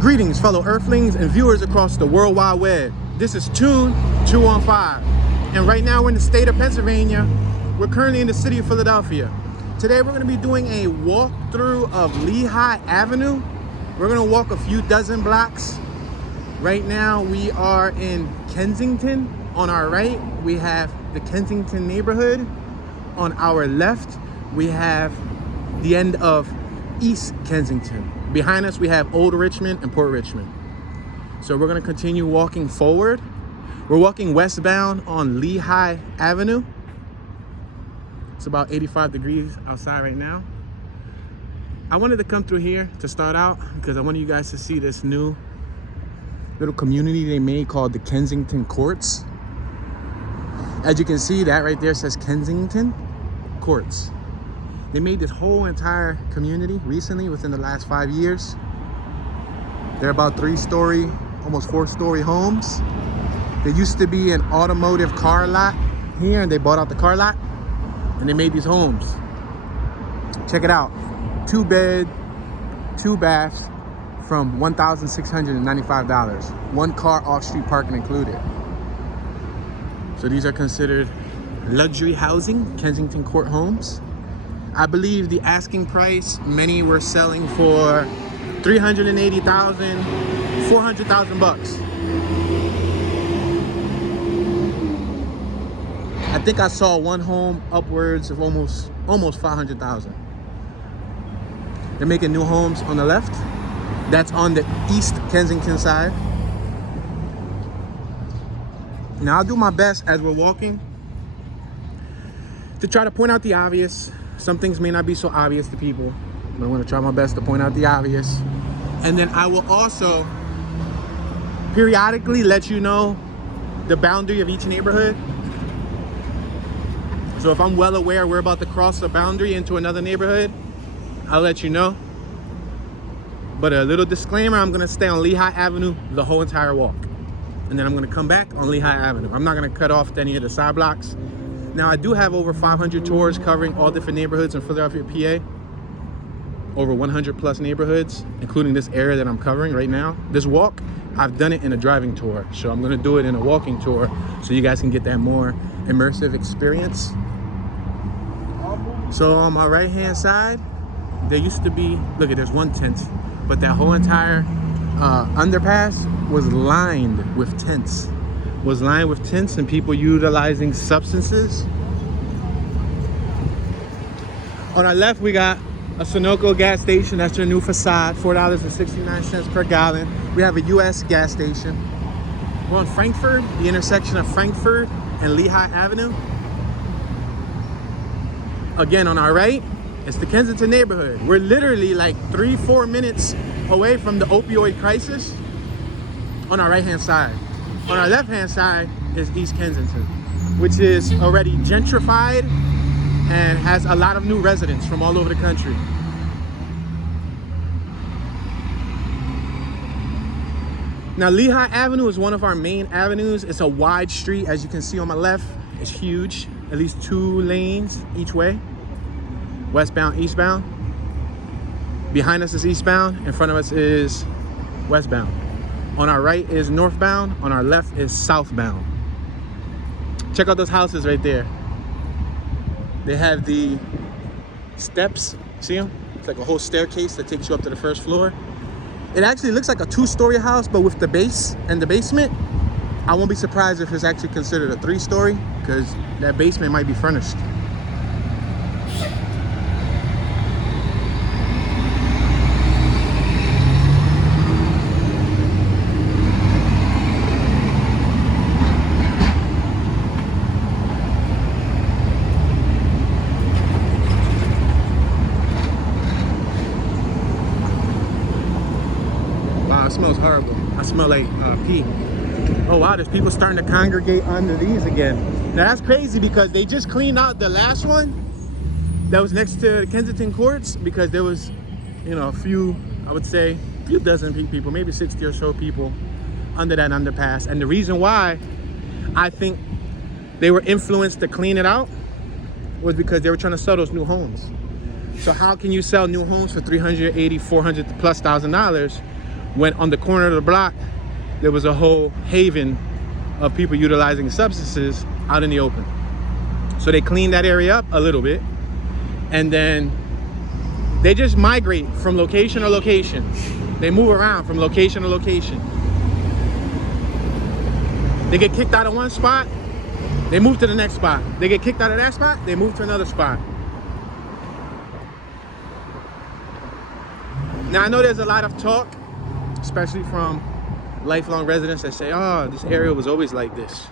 Greetings, fellow Earthlings and viewers across the World Wide Web. This is Tune 215, and right now we're in the state of Pennsylvania. We're currently in the city of Philadelphia. Today we're going to be doing a walkthrough of Lehigh Avenue. We're going to walk a few dozen blocks. Right now we are in Kensington. On our right, we have the Kensington neighborhood. On our left, we have the end of East Kensington. Behind us, we have Old Richmond and Port Richmond. So we're gonna continue walking forward. We're walking westbound on Lehigh Avenue. It's about 85 degrees outside right now. I wanted to come through here to start out because I wanted you guys to see this new little community they made called the Kensington Courts. As you can see, that right there says Kensington Courts. They made this whole entire community recently within the last 5 years. They're about 3-story, almost 4-story homes. There used to be an automotive car lot here, and they bought out the car lot and they made these homes. Check it out. 2 bed, 2 baths from $1,695. 1 car off-street parking included. So these are considered luxury housing, Kensington Court homes. I believe the asking price, many were selling for $380,000, $400,000 bucks. I think I saw one home upwards of almost 500,000. They're making new homes on the left. That's on the East Kensington side. Now I'll do my best as we're walking to try to point out the obvious. Some things may not be so obvious to people, but I'm going to try my best to point out the obvious. And then I will also periodically let you know the boundary of each neighborhood. So if I'm well aware we're about to cross a boundary into another neighborhood, I'll let you know. But a little disclaimer, I'm going to stay on Lehigh Avenue the whole entire walk. And then I'm going to come back on Lehigh Avenue. I'm not going to cut off any of the side blocks. Now, I do have over 500 tours covering all different neighborhoods in Philadelphia, PA. Over 100 plus neighborhoods, including this area that I'm covering right now. This walk, I've done it in a driving tour. So I'm gonna do it in a walking tour so you guys can get that more immersive experience. So on my right-hand side, there used to be, look at, there's one tent, but that whole entire underpass was lined with tents. And people utilizing substances. On our left, we got a Sunoco gas station. That's their new facade, $4.69 per gallon. We have a US gas station. We're on Frankfurt, the intersection of Frankfurt and Lehigh Avenue. Again, on our right, it's the Kensington neighborhood. We're literally like 3-4 minutes away from the opioid crisis on our right-hand side. On our left-hand side is East Kensington, which is already gentrified and has a lot of new residents from all over the country. Now, Lehigh Avenue is one of our main avenues. It's a wide street, as you can see on my left. It's huge, at least 2 lanes each way, westbound, eastbound. Behind us is eastbound, in front of us is westbound. On our right is northbound, on our left is southbound. Check out those houses right there. They have the steps, see them? It's like a whole staircase that takes you up to the first floor. It actually looks like a 2-story house, but with the base and the basement, I won't be surprised if it's actually considered a 3-story because that basement might be furnished. It smells horrible. I smell like pee. Oh wow, there's people starting to congregate under these again. Now that's crazy because they just cleaned out the last one that was next to the Kensington Courts because there was, you know, a few, I would say, a few dozen people, maybe 60 or so people under that underpass. And the reason why I think they were influenced to clean it out was because they were trying to sell those new homes. So how can you sell new homes for $380,000, $400,000+ when on the corner of the block, there was a whole haven of people utilizing substances out in the open. So they cleaned that area up a little bit, and then they just migrate from location to location. They move around from location to location. They get kicked out of one spot, they move to the next spot. They get kicked out of that spot, they move to another spot. Now I know there's a lot of talk, especially from lifelong residents that say, oh, this area was always like this.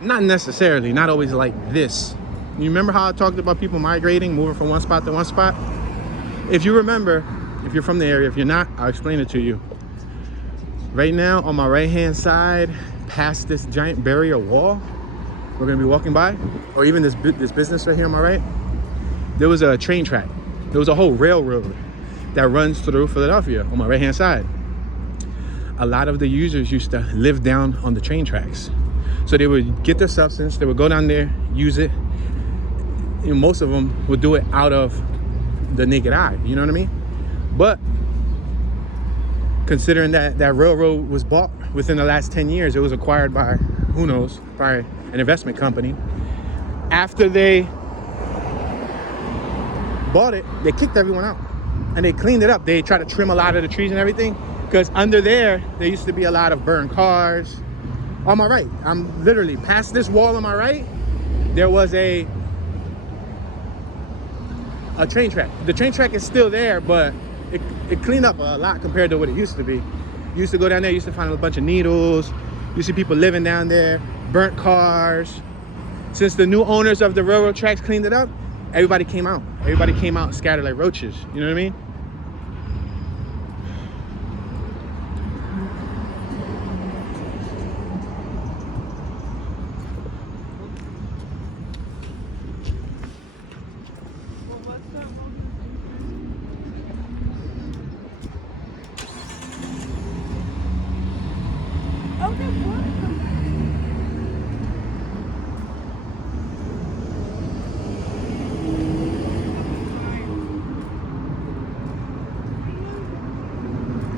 Not necessarily, not always like this. You remember how I talked about people migrating, moving from one spot to one spot? If you remember, if you're from the area, if you're not, I'll explain it to you. Right now, on my right-hand side, past this giant barrier wall we're gonna be walking by, or even this business right here on my right, there was a train track. There was a whole railroad that runs through Philadelphia on my right-hand side. A lot of the users used to live down on the train tracks. So they would get the substance, they would go down there, use it. And most of them would do it out of the naked eye, you know what I mean? But considering that that railroad was bought within the last 10 years, it was acquired by, who knows, by an investment company. After they bought it, they kicked everyone out and they cleaned it up. They tried to trim a lot of the trees and everything, because under there used to be a lot of burned cars. On my right, I'm literally past this wall on my right, there was a train track. The train track is still there, but it cleaned up a lot compared to what it used to be. You used to go down there, you used to find a bunch of needles, you see people living down there, burnt cars. Since the new owners of the railroad tracks cleaned it up, everybody came out. Everybody came out scattered like roaches, you know what I mean?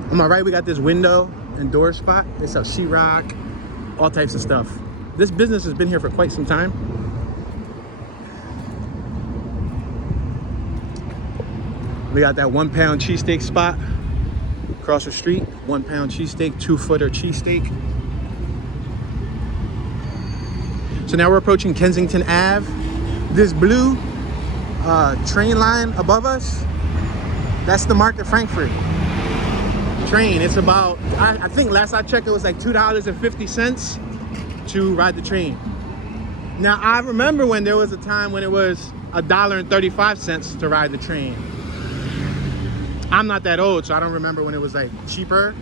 On my right, we got this window and door spot. They sell sheetrock, all types of stuff. This business has been here for quite some time. We got that 1 pound cheesesteak spot across the street. 1 pound cheesesteak, 2-footer cheesesteak. So now we're approaching Kensington Ave. This blue train line above us, that's the Market Frankfurt train. It's about, I think last I checked, it was like $2.50 to ride the train. Now I remember when there was a time when it was $1.35 to ride the train. I'm not that old, so I don't remember when it was like cheaper,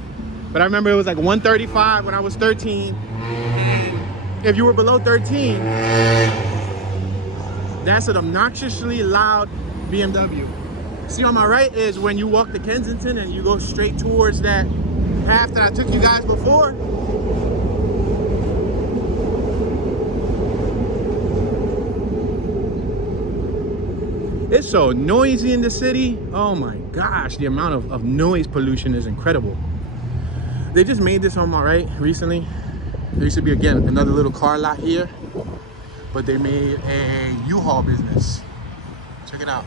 but I remember it was like $1.35 when I was 13. And if you were below 13, that's an obnoxiously loud BMW. See, on my right is when you walk to Kensington and you go straight towards that path that I took you guys before. It's so noisy in the city. Oh my gosh, the amount of noise pollution is incredible. They just made this on my right recently. There used to be, again, another little car lot here, but they made a U-Haul business. Check it out.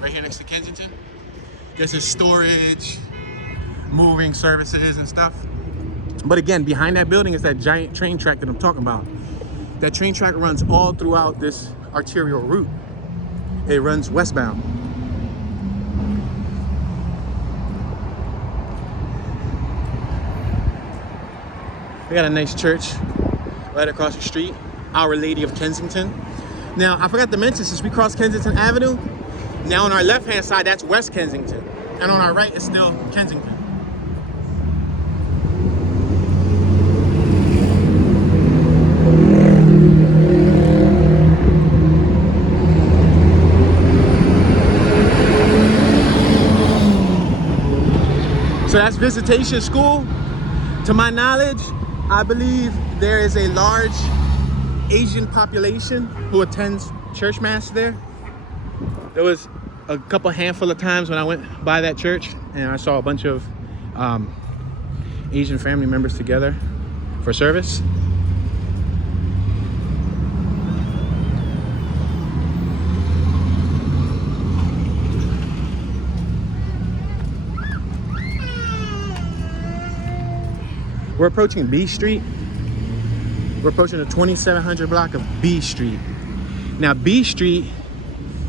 Right here next to Kensington. This is storage, moving services and stuff. But again, behind that building is that giant train track that I'm talking about. That train track runs all throughout this arterial route. It runs westbound. We got a nice church right across the street, Our Lady of Kensington. Now, I forgot to mention, since we crossed Kensington Avenue, now on our left-hand side, that's West Kensington. And on our right is still Kensington. So that's Visitation School. To my knowledge, I believe there is a large Asian population who attends church mass there. There was a handful of times when I went by that church and I saw a bunch of Asian family members together for service. We're approaching B Street. We're approaching the 2700 block of B Street. Now, B Street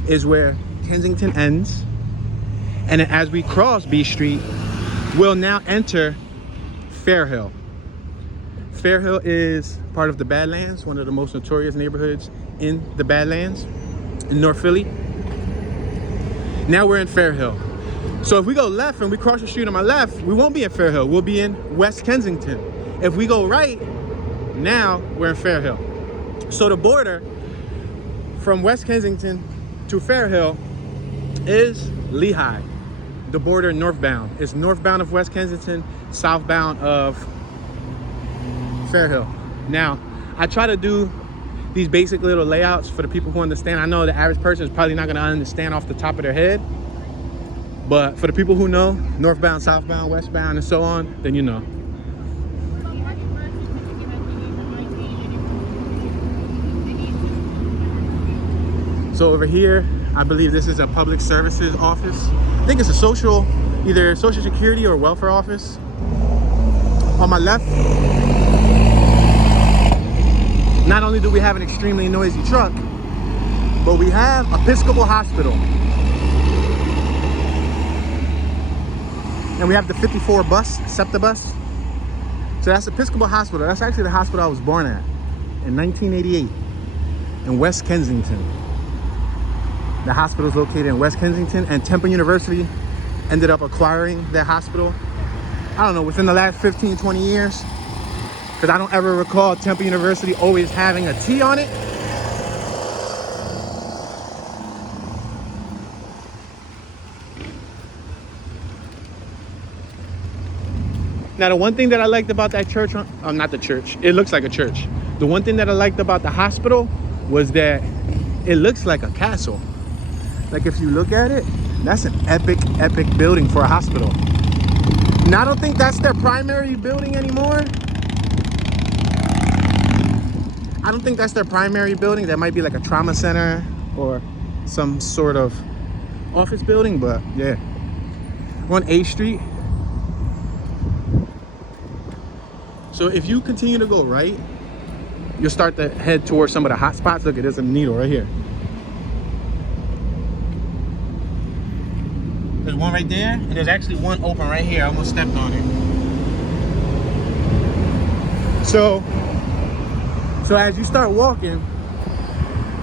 is where Kensington ends. And then as we cross B Street, we'll now enter Fairhill. Fairhill is part of the Badlands, one of the most notorious neighborhoods in the Badlands in North Philly. Now we're in Fairhill. So if we go left and we cross the street on my left, we won't be in Fairhill, we'll be in West Kensington. If we go right, now we're in Fairhill. So the border from West Kensington to Fairhill is Lehigh. The border northbound. It's northbound of West Kensington, southbound of Fairhill. Now, I try to do these basic little layouts for the people who understand. I know the average person is probably not gonna understand off the top of their head, but for the people who know, northbound, southbound, westbound, and so on, then you know. So over here, I believe this is a public services office. I think it's a either social security or welfare office. On my left, not only do we have an extremely noisy truck, but we have Episcopal Hospital. And we have the 54 bus, SEPTA bus. So that's Episcopal Hospital. That's actually the hospital I was born at in 1988 in West Kensington. The hospital is located in West Kensington, and Temple University ended up acquiring that hospital, I don't know, within the last 15, 20 years. Because I don't ever recall Temple University always having a T on it. Now, the one thing that I liked about that church, not the church, it looks like a church. The one thing that I liked about the hospital was that it looks like a castle. Like if you look at it, that's an epic building for a hospital. Now, I don't think that's their primary building anymore. I don't think that's their primary building. That might be like a trauma center or some sort of office building, but yeah. We're on A Street. So if you continue to go right, you'll start to head towards some of the hot spots. Look, there's a needle right here. There's one right there, and there's actually one open right here. I almost stepped on it. So as you start walking,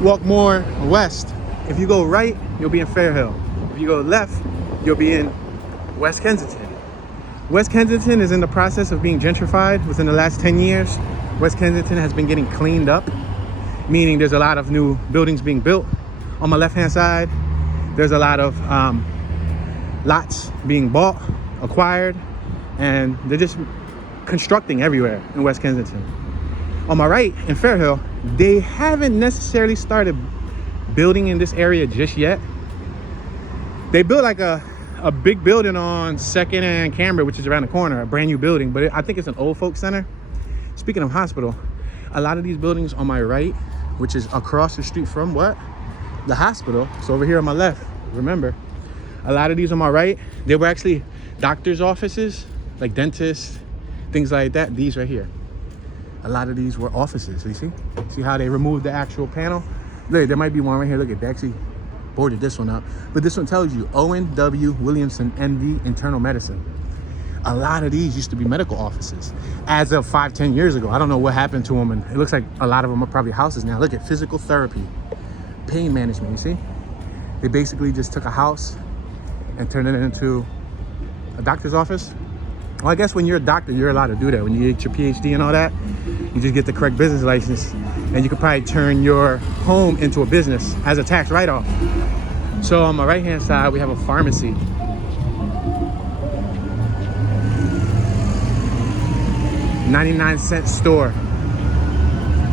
walk more west. If you go right, you'll be in Fairhill. If you go left, you'll be in West Kensington. West Kensington is in the process of being gentrified. Within the last 10 years, West Kensington has been getting cleaned up, meaning there's a lot of new buildings being built. On my left-hand side, there's a lot of lots being bought, acquired, and they're just constructing everywhere in West Kensington. On my right, in Fairhill, they haven't necessarily started building in this area just yet. They built like a big building on 2nd and Cambridge, which is around the corner, a brand new building, but I think it's an old folks center. Speaking of hospital, a lot of these buildings on my right, which is across the street from what? The hospital. So over here on my left, remember, a lot of these on my right, they were actually doctors' offices, like dentists, things like that. These right here. A lot of these were offices, you see? See how they removed the actual panel? Look, there might be one right here. Look at, they actually boarded this one up. But this one tells you Owen W. Williamson, MD, Internal Medicine. A lot of these used to be medical offices as of 5-10 years ago. I don't know what happened to them, and it looks like a lot of them are probably houses now. Look at physical therapy, pain management, you see? They basically just took a house and turned it into a doctor's office. Well, I guess when you're a doctor, you're allowed to do that. When you get your PhD and all that, you just get the correct business license, and you could probably turn your home into a business as a tax write-off. So on my right-hand side, we have a pharmacy. $0.99 store.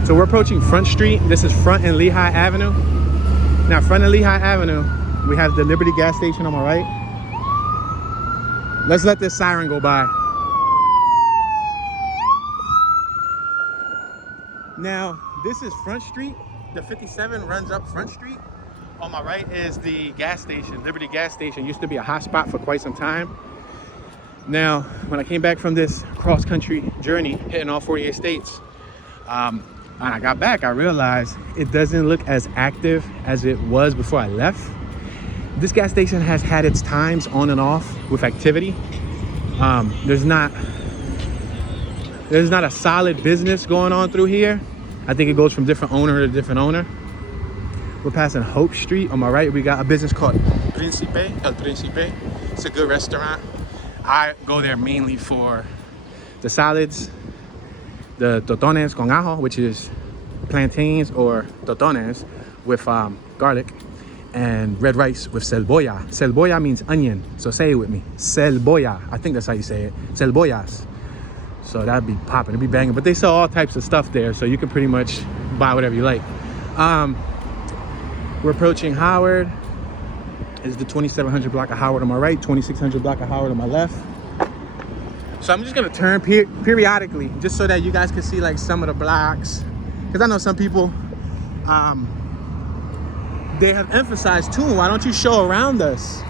So we're approaching Front Street. This is Front and Lehigh Avenue. Now, Front and Lehigh Avenue, we have the Liberty gas station on my right. Let's let this siren go by. Now, this is Front Street. The 57 runs up Front Street. On my right is the gas station, Liberty gas station. Used to be a hot spot for quite some time. Now, when I came back from this cross-country journey, hitting all 48 states, when I got back, I realized it doesn't look as active as it was before I left. This gas station has had its times on and off with activity. There's not a solid business going on through here. I think it goes from different owner to different owner. We're passing Hope Street. On my right, we got a business called El Principe. It's a good restaurant. I go there mainly for the salads, the totones con ajo, which is plantains or totones with garlic, and red rice with cebolla. Cebolla means onion, so say it with me. Cebolla. I think that's how you say it. Cebollas. So that'd be popping, it'd be banging. But they sell all types of stuff there, so you can pretty much buy whatever you like. We're approaching Howard. It's the 2700 block of Howard on my right, 2600 block of Howard on my left. So I'm just gonna turn periodically, just so that you guys can see like some of the blocks. Because I know some people, they have emphasized too, why don't you show around us?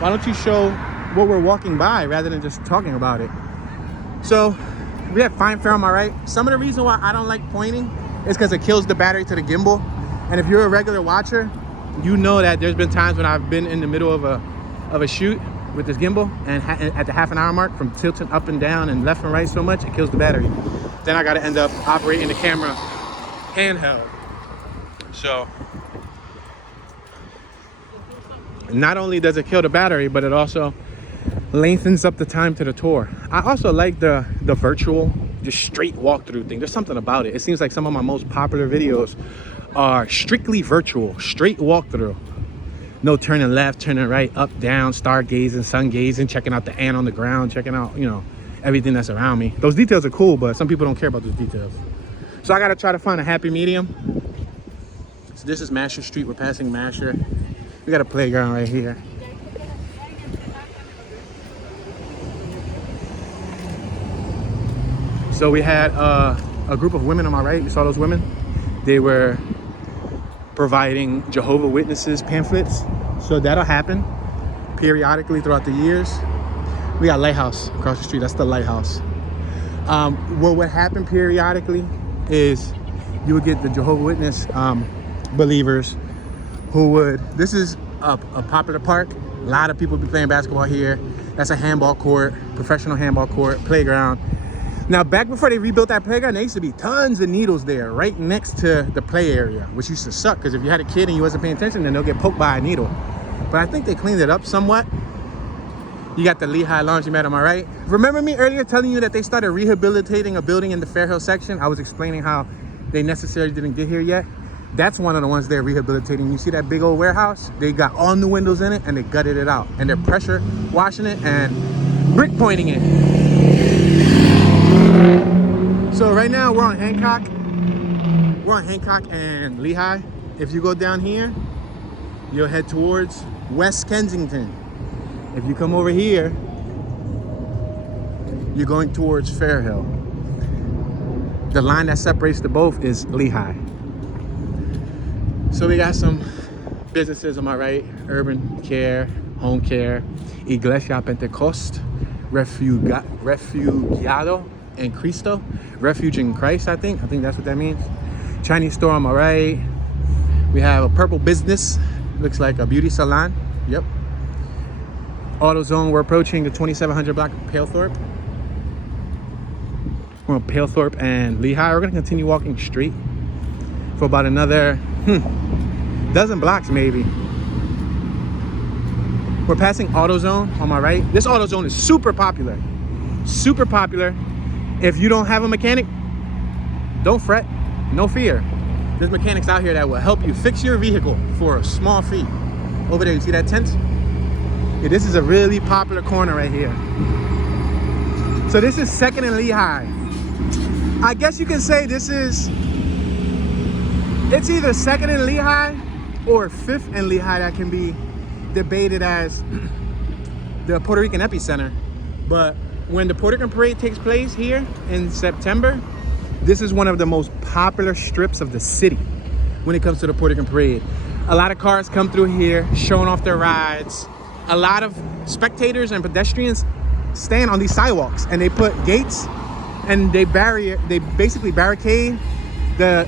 Why don't you show what we're walking by rather than just talking about it? So we have Fine Fair on my right. Some of the reason why I don't like pointing is because it kills the battery to the gimbal. And if you're a regular watcher, you know that there's been times when I've been in the middle of a shoot with this gimbal, and at the half an hour mark, from tilting up and down and left and right so much, it kills the battery. Then I got to end up operating the camera handheld. So not only does it kill the battery, but it also lengthens up the time to the tour. I also like the virtual, just straight walkthrough thing. There's something about it. It seems like some of my most popular videos are strictly virtual, straight walkthrough. No turning left, turning right, up, down, stargazing, sun gazing, checking out the ant on the ground, checking out, you know, everything that's around me. Those details are cool, but some people don't care about those details. So I gotta try to find a happy medium. So this is Masher Street. We're passing Masher. We got a playground right here. So we had a group of women on my right. You saw those women? They were providing Jehovah's Witnesses pamphlets. So that'll happen periodically throughout the years. We got Lighthouse across the street. That's the Lighthouse. What would happen periodically is you would get the Jehovah's Witness believers who would, this is a popular park. A lot of people be playing basketball here. That's a handball court, professional handball court, playground. Now, back before they rebuilt that playground, there used to be tons of needles there right next to the play area, which used to suck because if you had a kid and you wasn't paying attention, then they'll get poked by a needle. But I think they cleaned it up somewhat. You got the Lehigh Laundromat on my right. Remember me earlier telling you that they started rehabilitating a building in the Fairhill section? I was explaining how they necessarily didn't get here yet. That's one of the ones they're rehabilitating. You see that big old warehouse? They got all new windows in it and they gutted it out. And they're pressure washing it and brick pointing it. So right now we're on Hancock. We're on Hancock and Lehigh. If you go down here, you'll head towards West Kensington. If you come over here, you're going towards Fairhill. The line that separates the both is Lehigh. So we got some businesses on my right: Urban Care, Home Care, Iglesia Pentecost, Refugiado en Cristo, Refuge in Christ, I think that's what that means. Chinese store on my right. We have a purple business, looks like a beauty salon. Yep. AutoZone. We're approaching the 2700 block of Palethorpe. We're on Palethorpe and Lehigh. We're gonna continue walking straight for about another dozen blocks maybe. We're passing AutoZone on my right. This AutoZone is super popular. Super popular. If you don't have a mechanic, don't fret, no fear. There's mechanics out here that will help you fix your vehicle for a small fee. Over there, you see that tent? Yeah, this is a really popular corner right here. So this is 2nd and Lehigh. I guess you can say this is, it's either 2nd and Lehigh or 5th and Lehigh that can be debated as the Puerto Rican epicenter. But when the Puerto Rican parade takes place here in September, this is one of the most popular strips of the city when it comes to the Puerto Rican parade. A lot of cars come through here showing off their rides. A lot of spectators and pedestrians stand on these sidewalks, and they put gates and they basically barricade the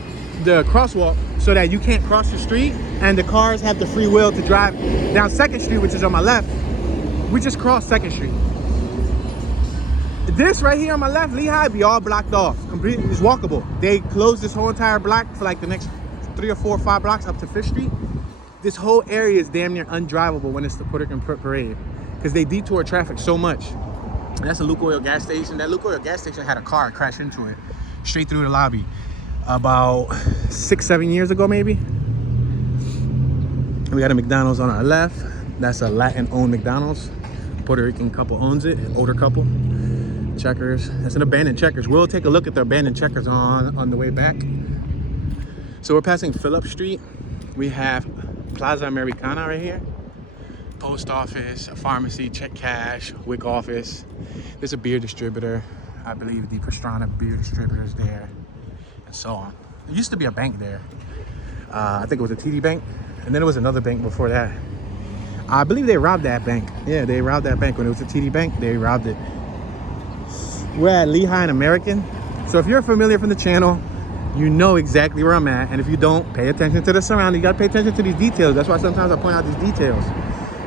crosswalk so that you can't cross the street, and the cars have the free will to drive down 2nd Street, which is on my left. We just crossed 2nd Street. This right here on my left, Lehigh, be all blocked off. Completely, it's walkable. They closed this whole entire block for like the next 3 or 4 or 5 blocks up to 5th Street. This whole area is damn near undrivable when it's the Puerto Rican parade because they detour traffic so much. That's a Lukoil gas station. That Lukoil gas station had a car crash into it straight through the lobby about 6-7 years ago, maybe. We got a McDonald's on our left. That's a Latin-owned McDonald's. Puerto Rican couple owns it, an older couple. Checkers. That's an abandoned Checkers. We'll take a look at the abandoned Checkers on the way back. So we're passing Phillip Street. We have Plaza Americana right here. Post office, a pharmacy, check cash, WIC office. There's a beer distributor. I believe the Pastrana beer distributor is there, and so on. There used to be a bank there. I think it was a TD Bank, and then there was another bank before that. I believe they robbed that bank. Yeah, they robbed that bank when it was a TD Bank. They robbed it. We're at Lehigh and American. So if you're familiar from the channel, you know exactly where I'm at. And if you don't, pay attention to the surroundings. You gotta pay attention to these details. That's why sometimes I point out these details.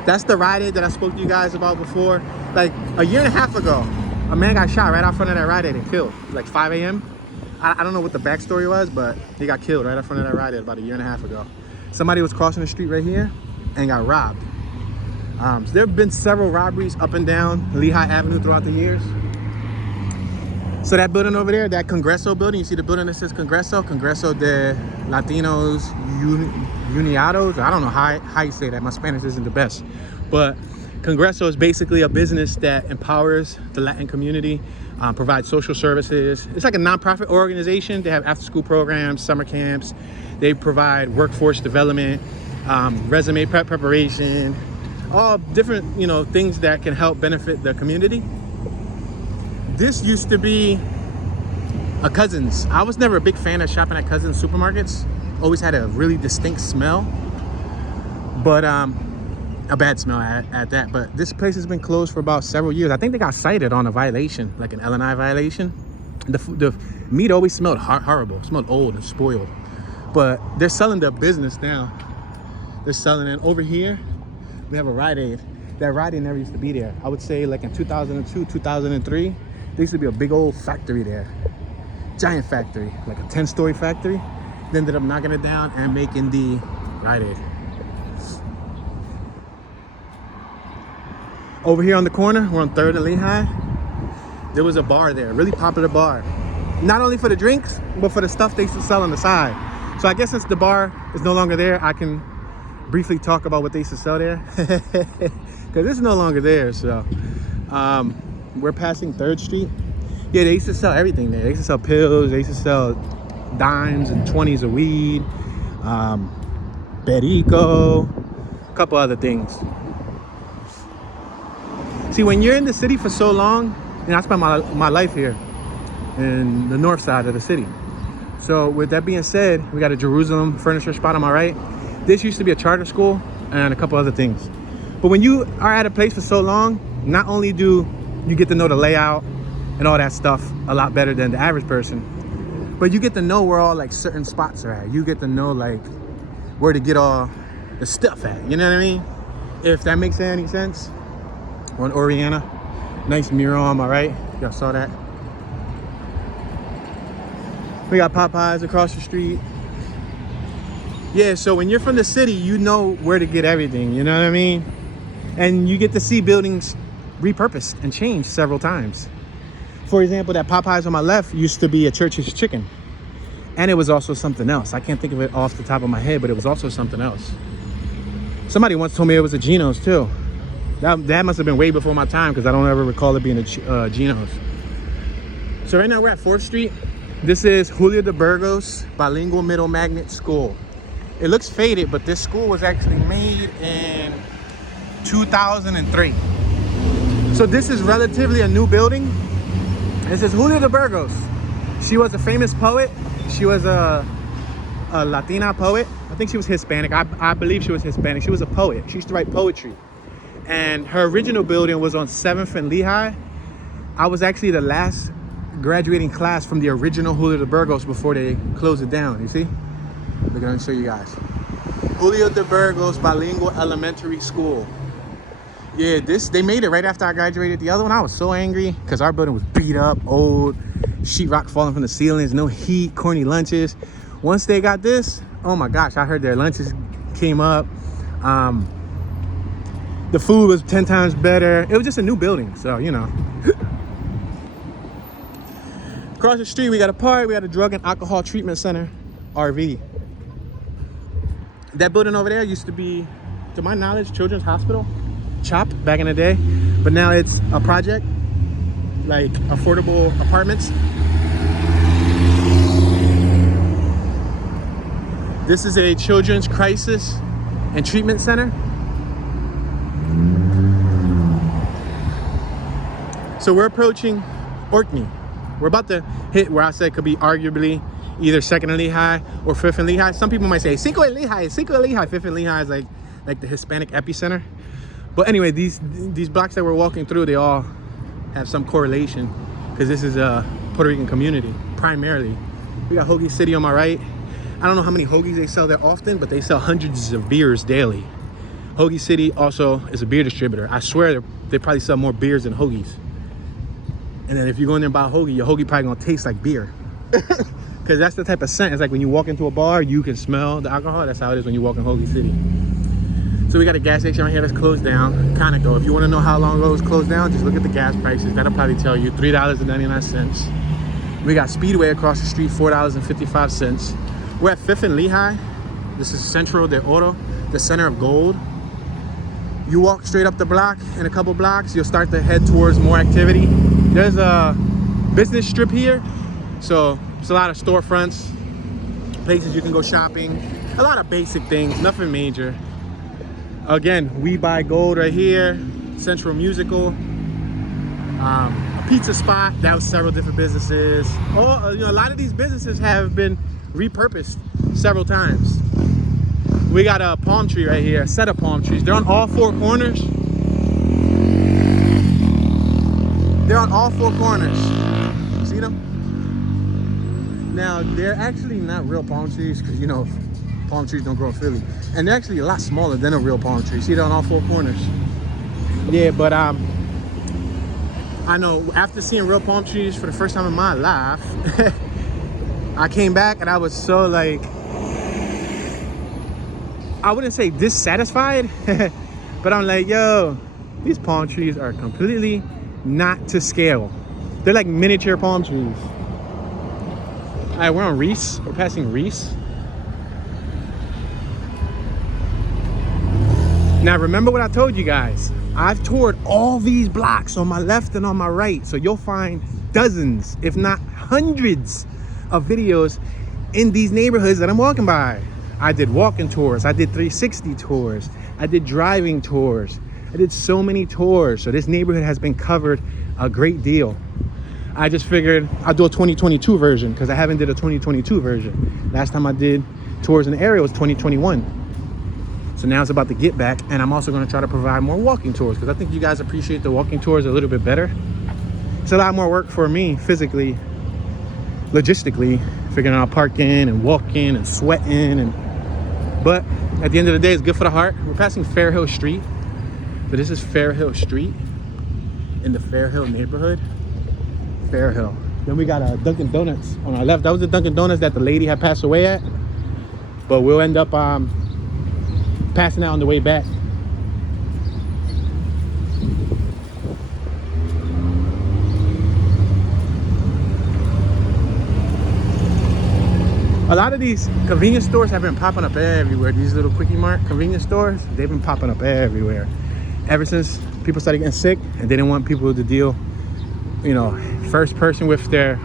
That's the Rite Aid that I spoke to you guys about before. Like a year and a half ago, a man got shot right out front of that Rite Aid and killed. Like 5 a.m. I don't know what the backstory was, but he got killed right out front of that Rite Aid about a year and a half ago. Somebody was crossing the street right here and got robbed. So there have been several robberies up and down Lehigh Avenue throughout the years. So that building over there, that Congreso building, you see the building that says Congreso de Latinos Uniados. I don't know how you say that. My Spanish isn't the best. But Congreso is basically a business that empowers the Latin community, provides social services. It's like a nonprofit organization. They have after-school programs, summer camps. They provide workforce development, resume preparation, all different, things that can help benefit the community. This used to be a Cousins. I was never a big fan of shopping at Cousins supermarkets. Always had a really distinct smell, but a bad smell at that. But this place has been closed for about several years. I think they got cited on a violation, like an L&I violation. The meat always smelled horrible, smelled old and spoiled. But they're selling their business now. They're selling it. Over here, we have a Rite Aid. That Rite Aid never used to be there. I would say like in 2002, 2003, there used to be a big old factory there. Giant factory, like a 10-story factory. They ended up knocking it down and making the Rite Aid. Over here on the corner, we're on 3rd and Lehigh. There was a bar there, a really popular bar. Not only for the drinks, but for the stuff they used to sell on the side. So I guess since the bar is no longer there, I can briefly talk about what they used to sell there. Because it's no longer there, so. We're passing 3rd Street. Yeah, they used to sell everything there. They used to sell pills. They used to sell dimes and 20s of weed, Perico, a couple other things. See, when you're in the city for so long, and I spent my life here in the north side of the city. So with that being said, we got a Jerusalem furniture spot on my right. This used to be a charter school and a couple other things. But when you are at a place for so long, not only do you get to know the layout and all that stuff a lot better than the average person, but you get to know where all like certain spots are at. You get to know like where to get all the stuff at, you know what I mean? If that makes any sense. We're on Oriana. Nice mural on my right. Y'all saw that? We got Popeyes across the street. Yeah, so when you're from the city, you know where to get everything, you know what I mean? And you get to see buildings repurposed and changed several times. For example, that Popeyes on my left used to be a Church's Chicken. And it was also something else. I can't think of it off the top of my head, but it was also something else. Somebody once told me it was a Geno's too. That must have been way before my time because I don't ever recall it being a Geno's. So right now we're at 4th Street. This is Julio de Burgos Bilingual Middle Magnet School. It looks faded, but this school was actually made in 2003. So this is relatively a new building. This is Julia de Burgos. She was a famous poet. She was a Latina poet. I think she was Hispanic. I believe she was Hispanic. She was a poet. She used to write poetry. And her original building was on 7th and Lehigh. I was actually the last graduating class from the original Julia de Burgos before they closed it down. You see? We're gonna show you guys. Julia de Burgos Bilingual Elementary School. Yeah, they made it right after I graduated. The other one, I was so angry because our building was beat up, old, sheetrock falling from the ceilings, no heat, corny lunches. Once they got this, oh my gosh, I heard their lunches came up. The food was 10 times better. It was just a new building, so you know. Across the street, we got a park. We got a drug and alcohol treatment center, RV. That building over there used to be, to my knowledge, Children's Hospital, CHOP, back in the day. But now it's a project, like affordable apartments. This is a children's crisis and treatment center. So we're approaching Orkney. We're about to hit where I said could be arguably either 2nd and Lehigh or 5th and Lehigh. Some people might say Cinco and Lehigh, 5th and Lehigh is like the Hispanic epicenter. But anyway, these blocks that we're walking through, they all have some correlation because this is a Puerto Rican community primarily. We got Hoagie City on my right. I don't know how many hoagies they sell there often, but they sell hundreds of beers daily. Hoagie City also is a beer distributor. I swear they probably sell more beers than hoagies. And then if you go in there and buy a hoagie, your hoagie probably gonna taste like beer. Because that's the type of scent. It's like when you walk into a bar, you can smell the alcohol. That's how it is when you walk in Hoagie City. So we got a gas station right here that's closed down. Conoco. If you want to know how long ago it was closed down, just look at the gas prices. That'll probably tell you $3.99. We got Speedway across the street, $4.55. We're at 5th and Lehigh. This is Centro de Oro, the center of gold. You walk straight up the block, in a couple blocks, you'll start to head towards more activity. There's a business strip here, so it's a lot of storefronts, places you can go shopping, a lot of basic things, nothing major. Again, We Buy Gold right here, Central Musical, a pizza spot. That was several different businesses. Oh, you know, a lot of these businesses have been repurposed several times. We got a palm tree right here, a set of palm trees. They're on all 4 corners. They're on all 4 corners. See them? Now, they're actually not real palm trees because, you know, palm trees don't grow in Philly. And they're actually a lot smaller than a real palm tree. See, they're on all 4 corners. Yeah, but I know after seeing real palm trees for the first time in my life, I came back and I was so like, I wouldn't say dissatisfied, but I'm like, yo, these palm trees are completely not to scale. They're like miniature palm trees. All right, we're on Reese. We're passing Reese. Now, remember what I told you guys. I've toured all these blocks on my left and on my right. So you'll find dozens, if not hundreds of videos in these neighborhoods that I'm walking by. I did walking tours. I did 360 tours. I did driving tours. I did so many tours. So this neighborhood has been covered a great deal. I just figured I'll do a 2022 version because I haven't did a 2022 version. Last time I did tours in the area was 2021. So now it's about to get back, and I'm also going to try to provide more walking tours because I think you guys appreciate the walking tours a little bit better. It's a lot more work for me physically, logistically, figuring out parking and walking and sweating, but at the end of the day, it's good for the heart. We're passing Fairhill Street. So this is Fairhill Street in the Fairhill neighborhood. Fairhill. Then we got a Dunkin' Donuts on our left. That was the Dunkin' Donuts that the lady had passed away at, but we'll end up passing out on the way back. A lot of these convenience stores have been popping up everywhere. These little Quickie Mart convenience stores, they've been popping up everywhere. Ever since people started getting sick and they didn't want people to deal, you know, first person with their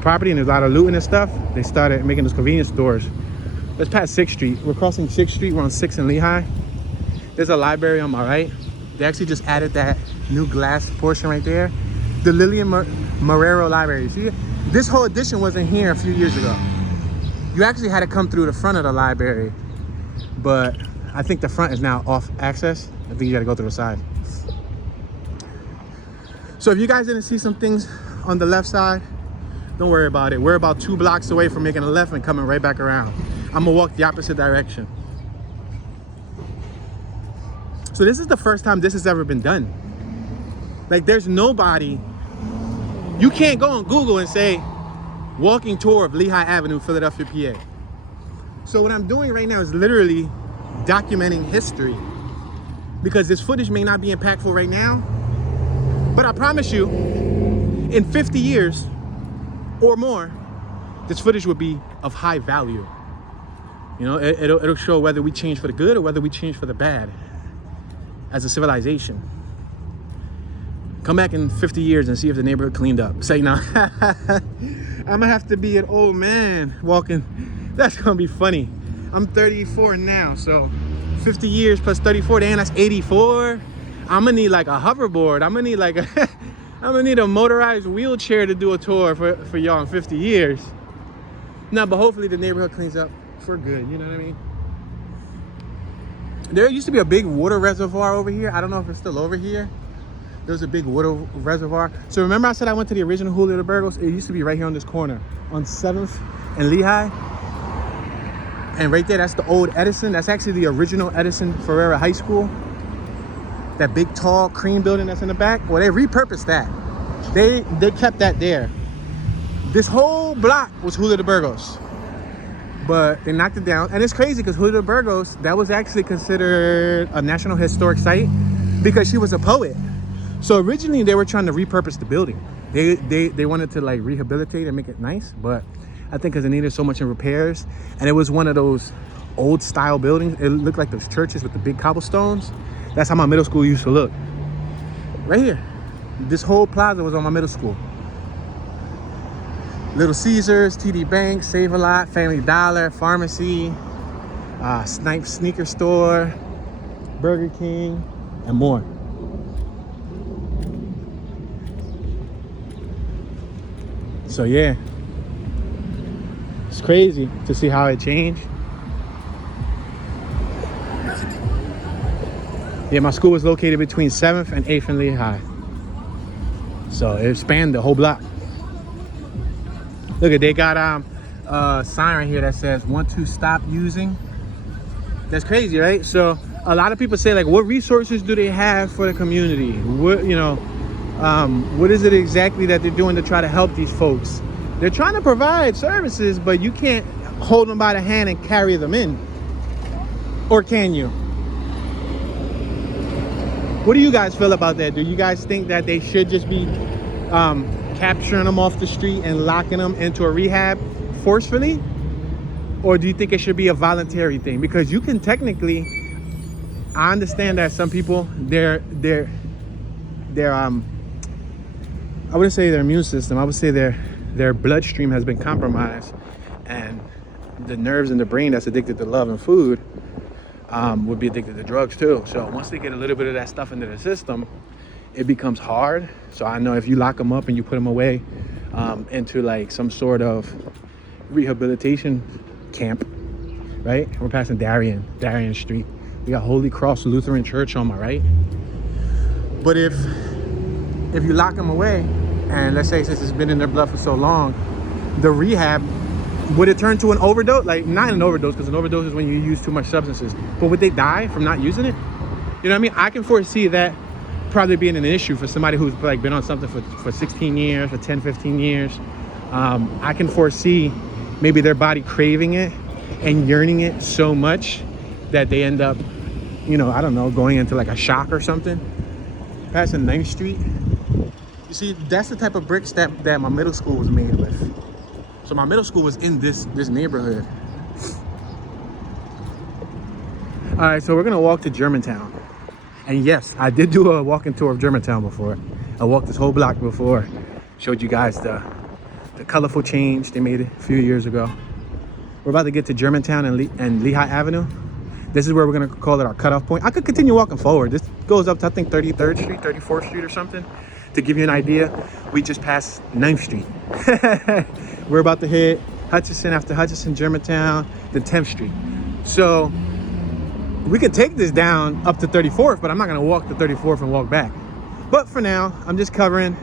property, and there's a lot of looting and stuff, they started making those convenience stores. Let's pass 6th Street. We're crossing 6th Street. We're on 6th and Lehigh. There's a library on my right. They actually just added that new glass portion right there. The Lillian Marrero Library. See, this whole addition wasn't here a few years ago. You actually had to come through the front of the library, but I think the front is now off access. I think you gotta go through the side. So if you guys didn't see some things on the left side, don't worry about it. We're about 2 blocks away from making a left and coming right back around. I'm gonna walk the opposite direction. So this is the first time this has ever been done. Like, there's nobody, you can't go on Google and say, walking tour of Lehigh Avenue, Philadelphia, PA. So what I'm doing right now is literally documenting history, because this footage may not be impactful right now, but I promise you, in 50 years or more, this footage will be of high value. You know, it'll show whether we change for the good or whether we change for the bad as a civilization. Come back in 50 years and see if the neighborhood cleaned up. Say no. I'm gonna have to be an old man walking. That's gonna be funny. I'm 34 now, so 50 years plus 34, damn, that's 84. I'm gonna need like a hoverboard. I'm gonna need like a I'm gonna need a motorized wheelchair to do a tour for y'all in 50 years. No, but hopefully the neighborhood cleans up for good, you know what I mean? There used to be a big water reservoir over here. I don't know if it's still over here. There's a big water reservoir. So remember I said I went to the original Julio de Burgos? It used to be right here on this corner, on 7th and Lehigh. And right there, that's the old Edison. That's actually the original Edison Ferreira High School. That big, tall, cream building that's in the back. Well, they repurposed that. They kept that there. This whole block was Julio de Burgos, but they knocked it down. And it's crazy because Julio de Burgos, that was actually considered a National Historic Site because she was a poet. So originally they were trying to repurpose the building. They wanted to like rehabilitate and make it nice, but I think because it needed so much in repairs, and it was one of those old style buildings. It looked like those churches with the big cobblestones. That's how my middle school used to look. Right here. This whole plaza was on my middle school. Little Caesars, TD Bank, Save-A-Lot, Family Dollar, Pharmacy, Snipes Sneaker Store, Burger King, and more. So yeah, it's crazy to see how it changed. Yeah, my school was located between 7th and 8th and Lehigh. So it spanned the whole block. Look, they got a sign right here that says, "Want to stop using?" That's crazy, right? So a lot of people say, like, what resources do they have for the community? What, you know, what is it exactly that they're doing to try to help these folks? They're trying to provide services, but you can't hold them by the hand and carry them in. Or can you? What do you guys feel about that? Do you guys think that they should just be capturing them off the street and locking them into a rehab forcefully? Or do you think it should be a voluntary thing? Because you can technically, I understand that some people, I wouldn't say their immune system, I would say their bloodstream has been compromised, and the nerves in the brain that's addicted to love and food would be addicted to drugs too. So once they get a little bit of that stuff into the system, it becomes hard. So I know if you lock them up and you put them away into like some sort of rehabilitation camp, right? We're passing Darien Street. We got Holy Cross Lutheran Church on my right. But if you lock them away, and let's say since it's been in their blood for so long, the rehab, would it turn to an overdose? Like, not an overdose, because an overdose is when you use too much substances. But would they die from not using it? You know what I mean? I can foresee that probably being an issue for somebody who's like been on something for 16 years, for 10, 15 years. I can foresee maybe their body craving it and yearning it so much that they end up, you know, I don't know, going into like a shock or something. Passing 9th Street. You see, that's the type of bricks that my middle school was made with. So my middle school was in this neighborhood. All right, so we're gonna walk to Germantown. And yes, I did do a walking tour of Germantown before. I walked this whole block before. Showed you guys the colorful change they made a few years ago. We're about to get to Germantown and Lehigh Avenue. This is where we're gonna call it our cutoff point. I could continue walking forward. This goes up to, I think, 33rd Street, 34th Street or something. To give you an idea, we just passed 9th Street. We're about to hit Hutchinson, after Hutchinson, Germantown, then 10th Street. So we could take this down up to 34th, but I'm not gonna walk to 34th and walk back. But for now, I'm just covering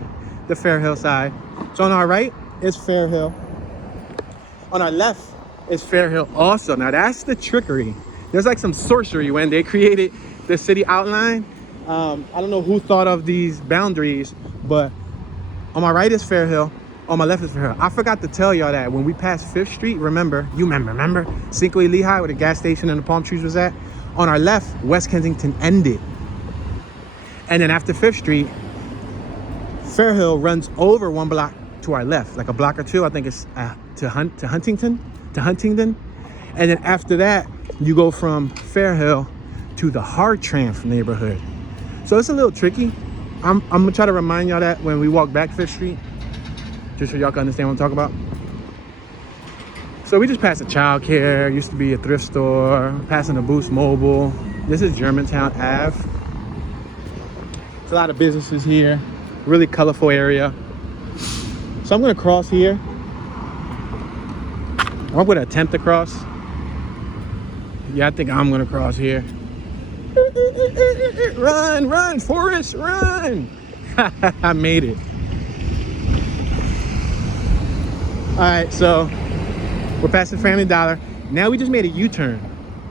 the Fairhill side. So on our right is Fairhill. On our left is Fairhill also. Now that's the trickery. There's like some sorcery when they created the city outline. I don't know who thought of these boundaries, but on my right is Fairhill. On my left is Fairhill. I forgot to tell y'all that when we passed 5th Street, remember Cinco y Lehigh, where the gas station and the palm trees was at? On our left, West Kensington ended. And then after 5th Street, Fairhill runs over 1 block to our left, like a block or two. I think it's to Huntington. And then after that, you go from Fairhill to the Hartranft neighborhood. So it's a little tricky. I'm gonna try to remind y'all that when we walk back 5th Street, just so y'all can understand what I'm talking about. So we just passed a child care, used to be a thrift store, passing a Boost Mobile. This is Germantown Ave. There's a lot of businesses here, really colorful area. So I'm gonna cross here. I'm gonna attempt to cross. Yeah, I think I'm gonna cross here. Run, Forrest, run! I made it. All right, so we're passing Family Dollar. Now we just made a U-turn.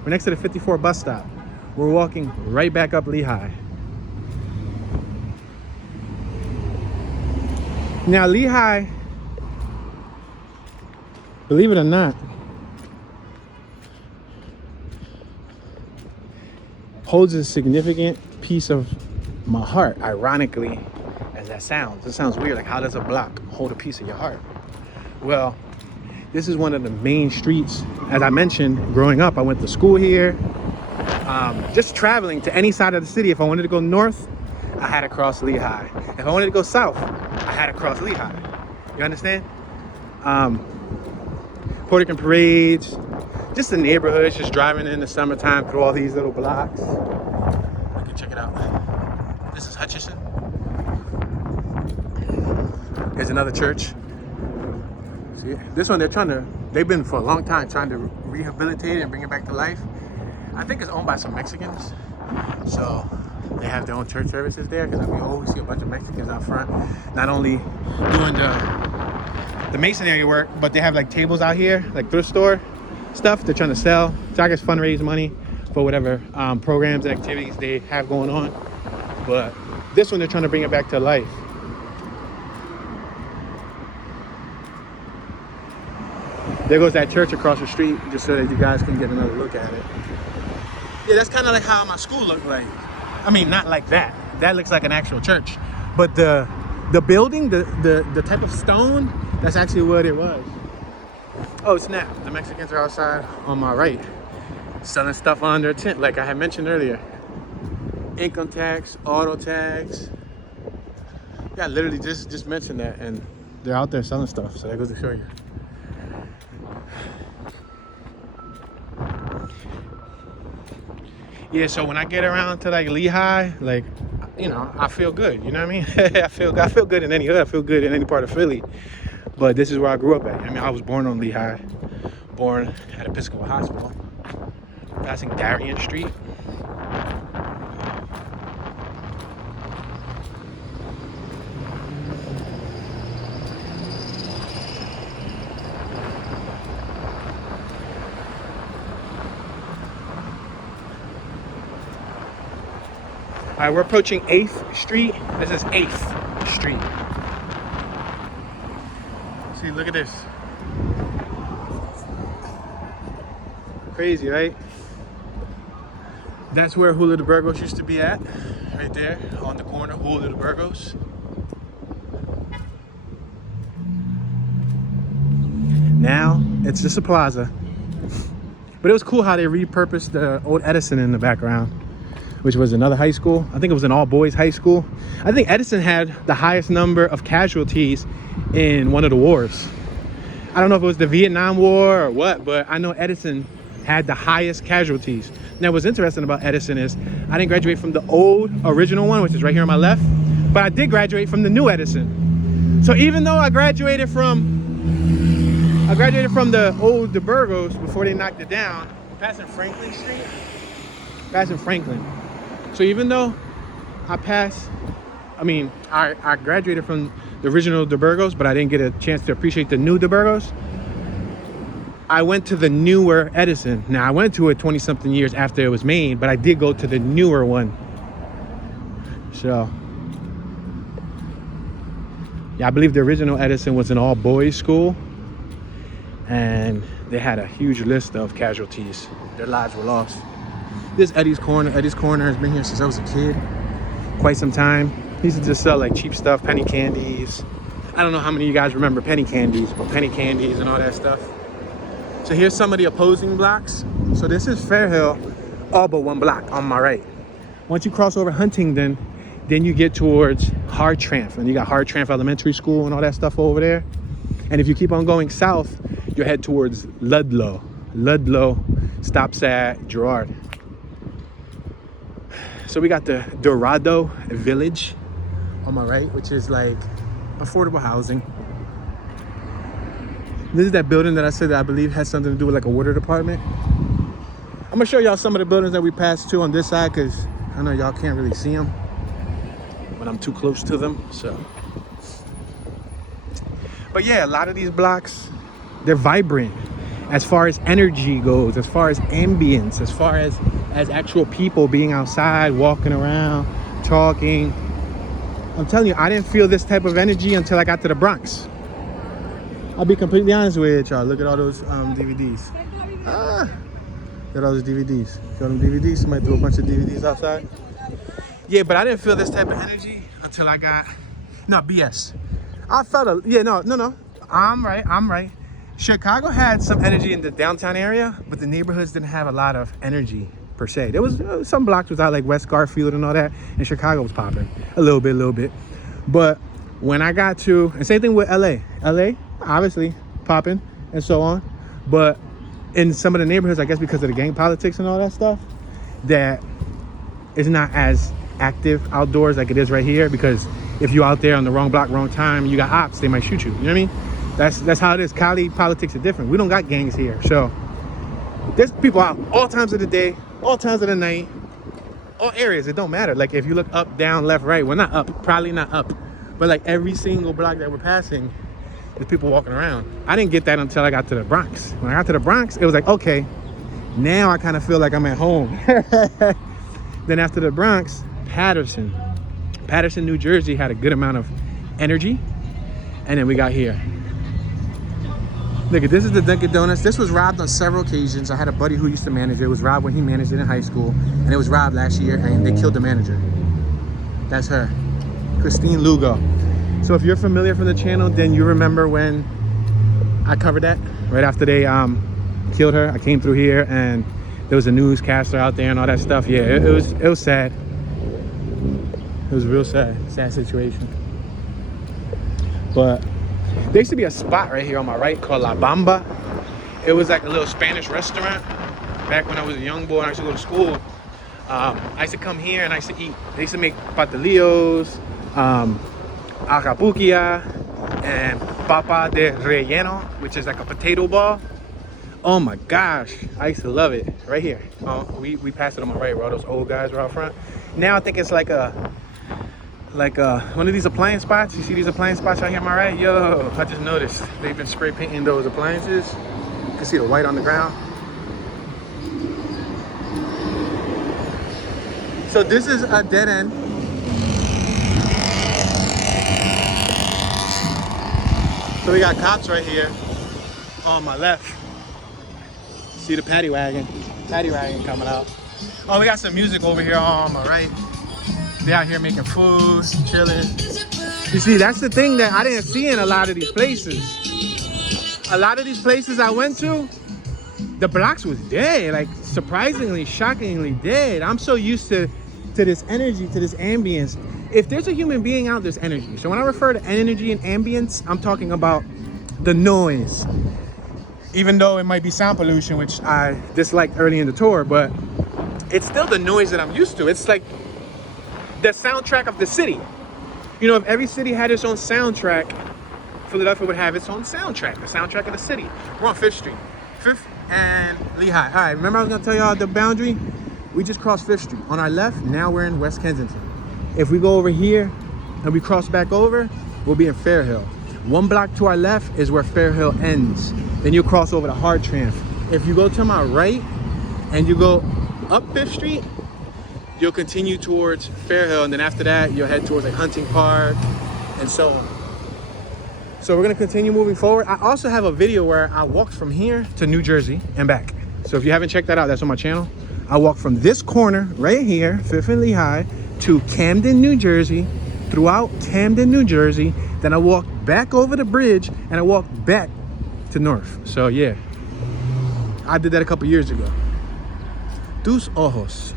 We're next to the 54 bus stop. We're walking right back up Lehigh. Now Lehigh, believe it or not, holds a significant piece of my heart, ironically, as that sounds. It sounds weird, like how does a block hold a piece of your heart? Well, this is one of the main streets. As I mentioned, growing up, I went to school here. Just traveling to any side of the city, if I wanted to go north, I had to cross Lehigh. If I wanted to go south, I had to cross Lehigh. You understand? Puerto Rican parades, just the neighborhoods, just driving in the summertime through all these little blocks. You can check it out. This is Hutchinson. Here's another church. See, this one they've been for a long time trying to rehabilitate it and bring it back to life. I think it's owned by some Mexicans. So they have their own church services there, because we always see a bunch of Mexicans out front, not only doing the masonry work, but they have like tables out here, like thrift store stuff they're trying to sell. So I guess fundraise money for whatever programs and activities they have going on. But this one, they're trying to bring it back to life. There goes that church across the street, just so that you guys can get another look at it. Yeah, that's kind of like how my school looked like. I mean, not like that. That looks like an actual church. But the building, the type of stone, that's actually what it was. Oh, snap. The Mexicans are outside on my right, selling stuff on their tent, like I had mentioned earlier. Income tax, auto tax. Yeah, I literally just mentioned that, and they're out there selling stuff. So that goes to show you. Yeah, so when I get around to like Lehigh, like, you know, I feel good. You know what I mean? I feel good in any hood. I feel good in any part of Philly. But this is where I grew up at. I mean, I was born on Lehigh, born at Episcopal Hospital, passing Darien Street. All right, we're approaching 8th Street. This is 8th Street. See, look at this. Crazy, right? That's where Hula de Burgos used to be at, right there on the corner, Hula de Burgos. Now it's just a plaza. But it was cool how they repurposed the old Edison in the background, which was another high school. I think it was an all-boys high school. I think Edison had the highest number of casualties in one of the wars. I don't know if it was the Vietnam War or what, but I know Edison had the highest casualties. Now, what's interesting about Edison is I didn't graduate from the old original one, which is right here on my left, but I did graduate from the new Edison. So even though I graduated from the old DeBurgos before they knocked it down, passing Franklin Street, passing Franklin. So even though I graduated from the original DeBurgos, but I didn't get a chance to appreciate the new DeBurgos, I went to the newer Edison. Now, I went to it 20-something years after it was made, but I did go to the newer one. So, yeah, I believe the original Edison was an all-boys school, and they had a huge list of casualties. Their lives were lost. This Eddie's Corner. Eddie's Corner has been here since I was a kid, quite some time. He used to just sell like cheap stuff, penny candies. I don't know how many of you guys remember penny candies, but penny candies and all that stuff. So here's some of the opposing blocks. So this is Fairhill, all but one block on my right. Once you cross over Huntington, then you get towards Hartranft, and you got Hartranft Elementary School and all that stuff over there. And if you keep on going south, you head towards Ludlow. Ludlow stops at Girard. So we got the Dorado Village on my right, which is like affordable housing. This is that building that I said that I believe has something to do with like a water department. I'm gonna show y'all some of the buildings that we passed to on this side, because I know y'all can't really see them when I'm too close to them. So, but yeah, a lot of these blocks, they're vibrant as far as energy goes, as far as ambience, as far as actual people being outside, walking around, talking. I'm telling you, I didn't feel this type of energy until I got to the Bronx. I'll be completely honest with y'all. Look at all those DVDs. Look at all those DVDs. Got them DVDs? Somebody threw a bunch of DVDs outside. Yeah, but I didn't feel this type of energy until I got... No, BS. I felt no. I'm right. Chicago had some energy in the downtown area, but the neighborhoods didn't have a lot of energy per se. There was some blocks without like West Garfield and all that, and Chicago was popping a little bit. But when I got to, and same thing with LA obviously popping and so on, but in some of the neighborhoods, I guess because of the gang politics and all that stuff, that is not as active outdoors like it is right here, because if you're out there on the wrong block, wrong time, you got ops, they might shoot you. You know what I mean? That's how it is. Cali politics are different. We don't got gangs here. So there's people out all times of the day, all times of the night, all areas. It don't matter. Like if you look up, down, left, right, well, not up, probably not up, but like every single block that we're passing, there's people walking around. I didn't get that until I got to the Bronx. When I got to the Bronx, it was like, okay, now I kind of feel like I'm at home. Then after the Bronx, Patterson, New Jersey had a good amount of energy. And then we got here. Look, this is the Dunkin' Donuts. This was robbed on several occasions. I had a buddy who used to manage it. It was robbed when he managed it in high school. And it was robbed last year, and they killed the manager. That's her, Christine Lugo. So if you're familiar from the channel, then you remember when I covered that right after they killed her. I came through here and there was a newscaster out there and all that stuff. Yeah, it was sad. It was a real sad situation. But there used to be a spot right here on my right called La Bamba. It was like a little Spanish restaurant. Back when I was a young boy and I used to go to school, I used to come here and I used to eat. They used to make patillos, acapuquia, and papa de relleno, which is like a potato ball. Oh my gosh, I used to love it. Right here. We passed it on my right where all those old guys were out front. Now I think it's like one of these appliance spots. You see these appliance spots out here on my right? Yo, I just noticed they've been spray painting those appliances. You can see the white on the ground. So this is a dead end. So we got cops right here on my left. See the paddy wagon coming out. Oh, we got some music over here on my right. They out here making food, chilling. You see, that's the thing that I didn't see in a lot of these places. A lot of these places I went to, the blocks was dead, like surprisingly, shockingly dead. I'm so used to this energy, to this ambience. If there's a human being out, there's energy. So when I refer to energy and ambience, I'm talking about the noise. even though it might be sound pollution, which I disliked early in the tour, but it's still the noise that I'm used to. It's like the soundtrack of the city. You know, if every city had its own soundtrack, Philadelphia would have its own soundtrack, the soundtrack of the city. We're on 5th Street. 5th and Lehigh. All right, remember I was gonna tell y'all the boundary? We just crossed 5th Street. On our left, now we're in West Kensington. If we go over here and we cross back over, we'll be in Fairhill. One block to our left is where Fairhill ends. Then you cross over to Hartranft. If you go to my right and you go up 5th Street, you'll continue towards Fairhill, and then after that, you'll head towards like Hunting Park and so on. So we're gonna continue moving forward. I also have a video where I walked from here to New Jersey and back. So if you haven't checked that out, that's on my channel. I walked from this corner right here, 5th and Lehigh, to Camden, New Jersey, throughout Camden, New Jersey. Then I walked back over the bridge and I walked back to North. So yeah, I did that a couple years ago. Dos Ojos.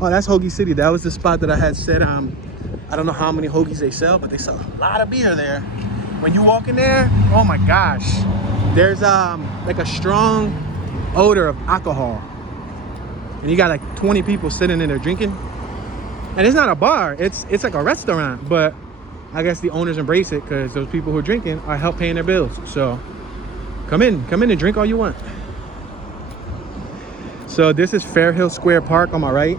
Oh, that's Hoagie City. That was the spot that I had said, I don't know how many hoagies they sell, but they sell a lot of beer there. When you walk in there, oh my gosh, there's like a strong odor of alcohol. And you got like 20 people sitting in there drinking. And it's not a bar, it's like a restaurant, but I guess the owners embrace it because those people who are drinking are help paying their bills. So come in and drink all you want. So this is Fairhill Square Park on my right.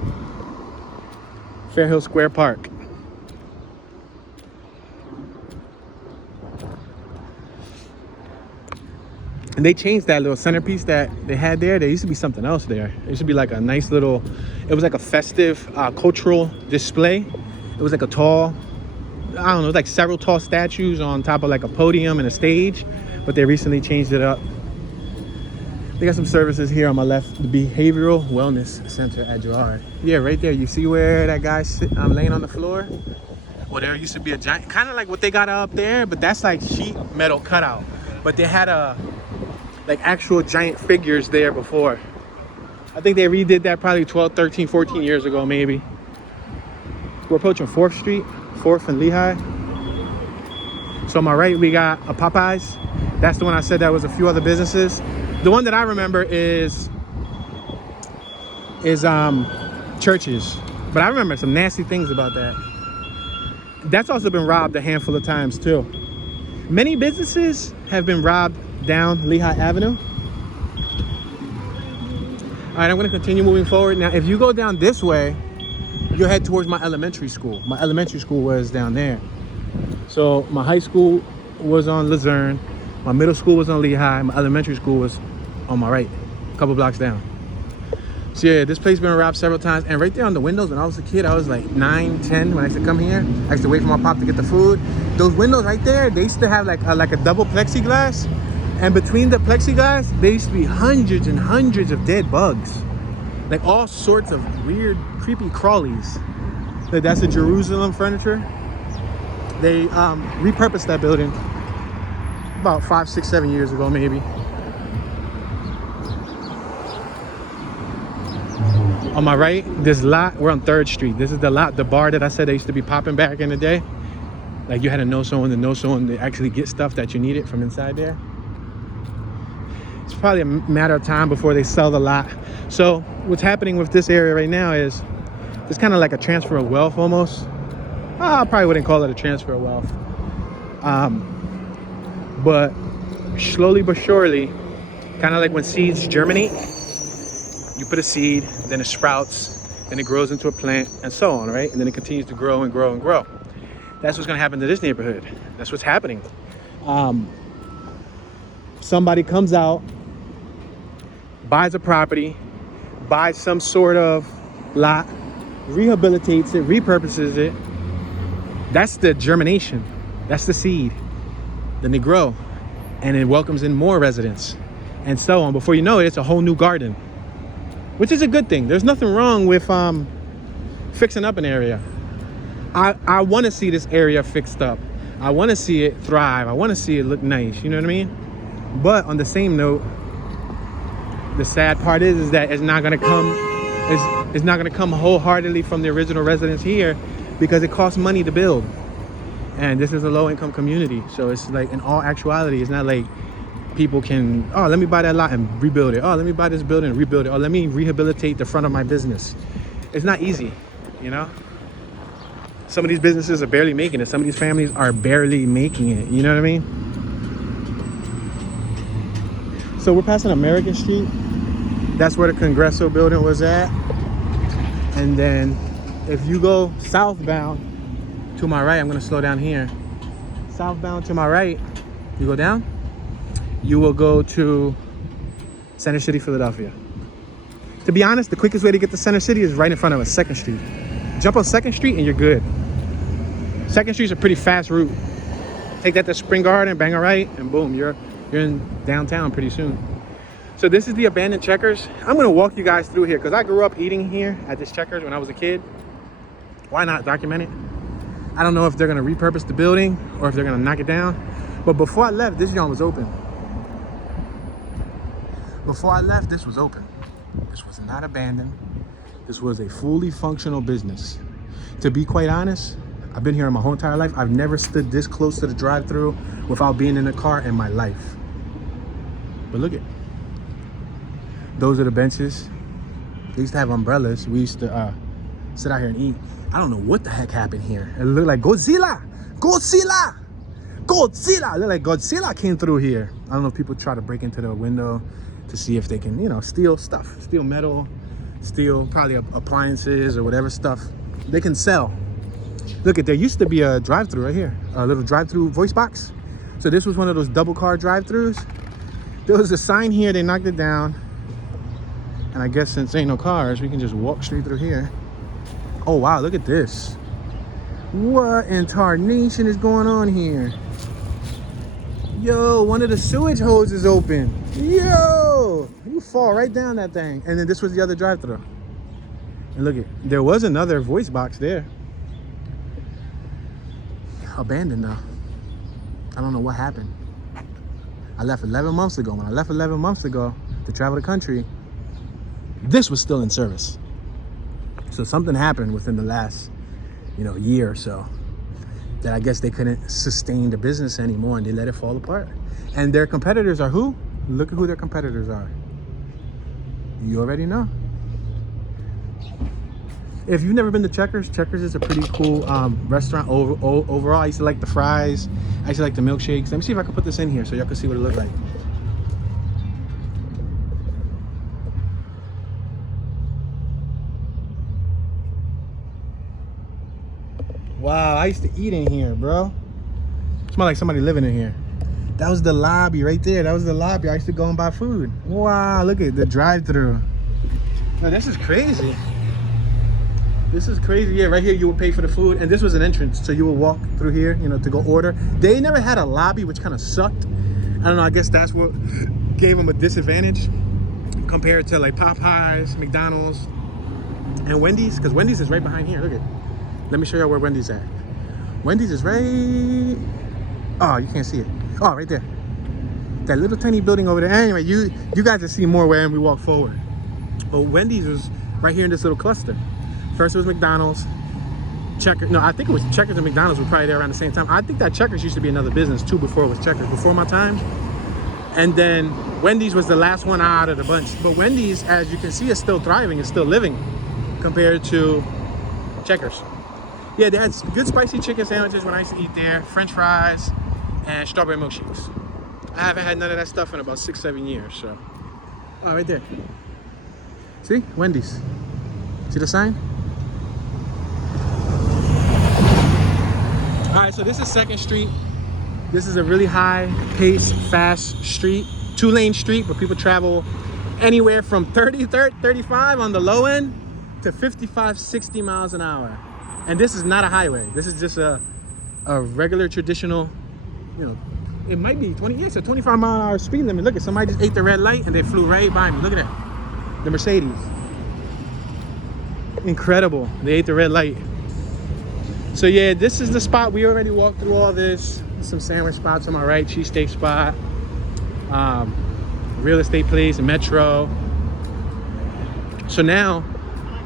Fairhill Square Park. And they changed that little centerpiece that they had there. There used to be something else there. It used to be like a nice little, it was like a festive cultural display. It was like a tall, I don't know, like several tall statues on top of like a podium and a stage, but they recently changed it up. They got some services here on my left, the Behavioral Wellness Center at Gerard. Yeah, right there. You see where that guy's laying on the floor? Well, there used to be a giant, kind of like what they got up there, but that's like sheet metal cutout. But they had like actual giant figures there before. I think they redid that probably 12, 13, 14 years ago, maybe. We're approaching 4th Street, 4th and Lehigh. So on my right, we got a Popeyes. That's the one I said that was a few other businesses. The one that I remember is Churches. But I remember some nasty things about that. That's also been robbed a handful of times too. Many businesses have been robbed down Lehigh Avenue. All right, I'm gonna continue moving forward. Now, if you go down this way, you'll head towards my elementary school. My elementary school was down there. So my high school was on Luzerne, my middle school was on Lehigh, my elementary school was on my right, a couple blocks down. So yeah, this place been robbed several times. And right there on the windows, when I was a kid, I was like 9, 10 when I used to come here. I used to wait for my pop to get the food. Those windows right there, they used to have like a double plexiglass. And between the plexiglass, there used to be hundreds and hundreds of dead bugs. Like all sorts of weird, creepy crawlies. Like that's the Jerusalem furniture. They repurposed that building about 5, 6, 7 years ago, maybe. On my right, this lot, we're on 3rd Street. This is the lot, the bar that I said they used to be popping back in the day. Like you had to know someone to actually get stuff that you needed from inside there. It's probably a matter of time before they sell the lot. So what's happening with this area right now is it's kind of like a transfer of wealth almost. I probably wouldn't call it a transfer of wealth. But slowly but surely, kind of like when seeds germinate, you put a seed, then it sprouts, then it grows into a plant, and so on, right? And then it continues to grow and grow and grow. That's what's gonna happen to this neighborhood. That's what's happening. Somebody comes out, buys a property, buys some sort of lot, rehabilitates it, repurposes it. That's the germination. That's the seed. Then they grow, and it welcomes in more residents, and so on. Before you know it, it's a whole new garden, which is a good thing. There's nothing wrong with fixing up an area. I want to see this area fixed up. I want to see it thrive. I want to see it look nice. You know what I mean? But on the same note, the sad part is that it's not gonna come. It's not gonna come wholeheartedly from the original residents here, because it costs money to build. And this is a low-income community, so it's like, in all actuality, it's not like people can, oh, let me buy that lot and rebuild it. Oh, let me buy this building and rebuild it. Oh, let me rehabilitate the front of my business. It's not easy, you know? Some of these businesses are barely making it. Some of these families are barely making it. You know what I mean? So we're passing American Street. That's where the Congresso building was at. And then if you go southbound to my right, I'm gonna slow down here. Southbound to my right, you go down, you will go to Center City, Philadelphia. To be honest, the quickest way to get to Center City is right in front of us, 2nd Street. Jump on 2nd Street and you're good. 2nd Street's a pretty fast route. Take that to Spring Garden, bang a right, and boom, you're in downtown pretty soon. So this is the abandoned Checkers. I'm gonna walk you guys through here because I grew up eating here at this Checkers when I was a kid. Why not document it? I don't know if they're gonna repurpose the building or if they're gonna knock it down. But before I left, this joint was open. Before I left, this was open. This was not abandoned. This was a fully functional business. To be quite honest, I've been here my whole entire life. I've never stood this close to the drive-thru without being in a car in my life. But look at, those are the benches. They used to have umbrellas. We used to sit out here and eat. I don't know what the heck happened here. It looked like Godzilla! Godzilla! Godzilla! It looked like Godzilla came through here. I don't know if people try to break into the window to see if they can, you know, steal stuff. Steal metal, steal probably appliances or whatever stuff they can sell. Look at, there used to be a drive-thru right here. A little drive-thru voice box. So this was one of those double car drive-thrus. There was a sign here, they knocked it down. And I guess since ain't no cars, we can just walk straight through here. Oh wow, look at this. What in tarnation is going on here? Yo, one of the sewage hoses open. Yo, you fall right down that thing. And then this was the other drive-thru. And look at, there was another voice box there. Abandoned now. I don't know what happened. I left 11 months ago. When I left 11 months ago to travel the country, this was still in service. So something happened within the last, year or so that I guess they couldn't sustain the business anymore and they let it fall apart. And their competitors are who? Look at who their competitors are. You already know. If you've never been to Checkers, Checkers is a pretty cool restaurant overall. I used to like the fries. I used to like the milkshakes. Let me see if I can put this in here so y'all can see what it looks like. Wow, I used to eat in here, bro. Smell like somebody living in here. That was the lobby right there. That was the lobby. I used to go and buy food. Wow, look at the drive-thru. Oh, this is crazy. This is crazy. Yeah, right here you would pay for the food, and this was an entrance, so you would walk through here, to go order. They never had a lobby, which kind of sucked. I don't know. I guess that's what gave them a disadvantage compared to like Popeyes, McDonald's, and Wendy's, because Wendy's is right behind here. Look at. Let me show you where Wendy's at. Wendy's is right. Oh, you can't see it. Oh, right there. That little tiny building over there. Anyway, you guys will see more when we walk forward. But Wendy's was right here in this little cluster. First it was McDonald's, Checkers. No, I think it was Checkers and McDonald's were probably there around the same time. I think that Checkers used to be another business too before it was Checkers, before my time. And then Wendy's was the last one out of the bunch. But Wendy's, as you can see, is still thriving, is still living compared to Checkers. Yeah, they had good spicy chicken sandwiches when I used to eat there, French fries, and strawberry milkshakes. I haven't had none of that stuff in about 6-7 years, so. Oh, right there. See, Wendy's. See the sign? All right, so this is 2nd Street. This is a really high pace, fast street, 2-lane street, but people travel anywhere from 35 on the low end to 55, 60 miles an hour. And this is not a highway. This is just a regular traditional, it might be 20, yeah, it's a 25 mile an hour speed limit. Look at, somebody just ate the red light and they flew right by me. Look at that, the Mercedes. Incredible, they ate the red light. So yeah, this is the spot. We already walked through all this. Some sandwich spots on my right, cheesesteak spot, real estate place, Metro. So now,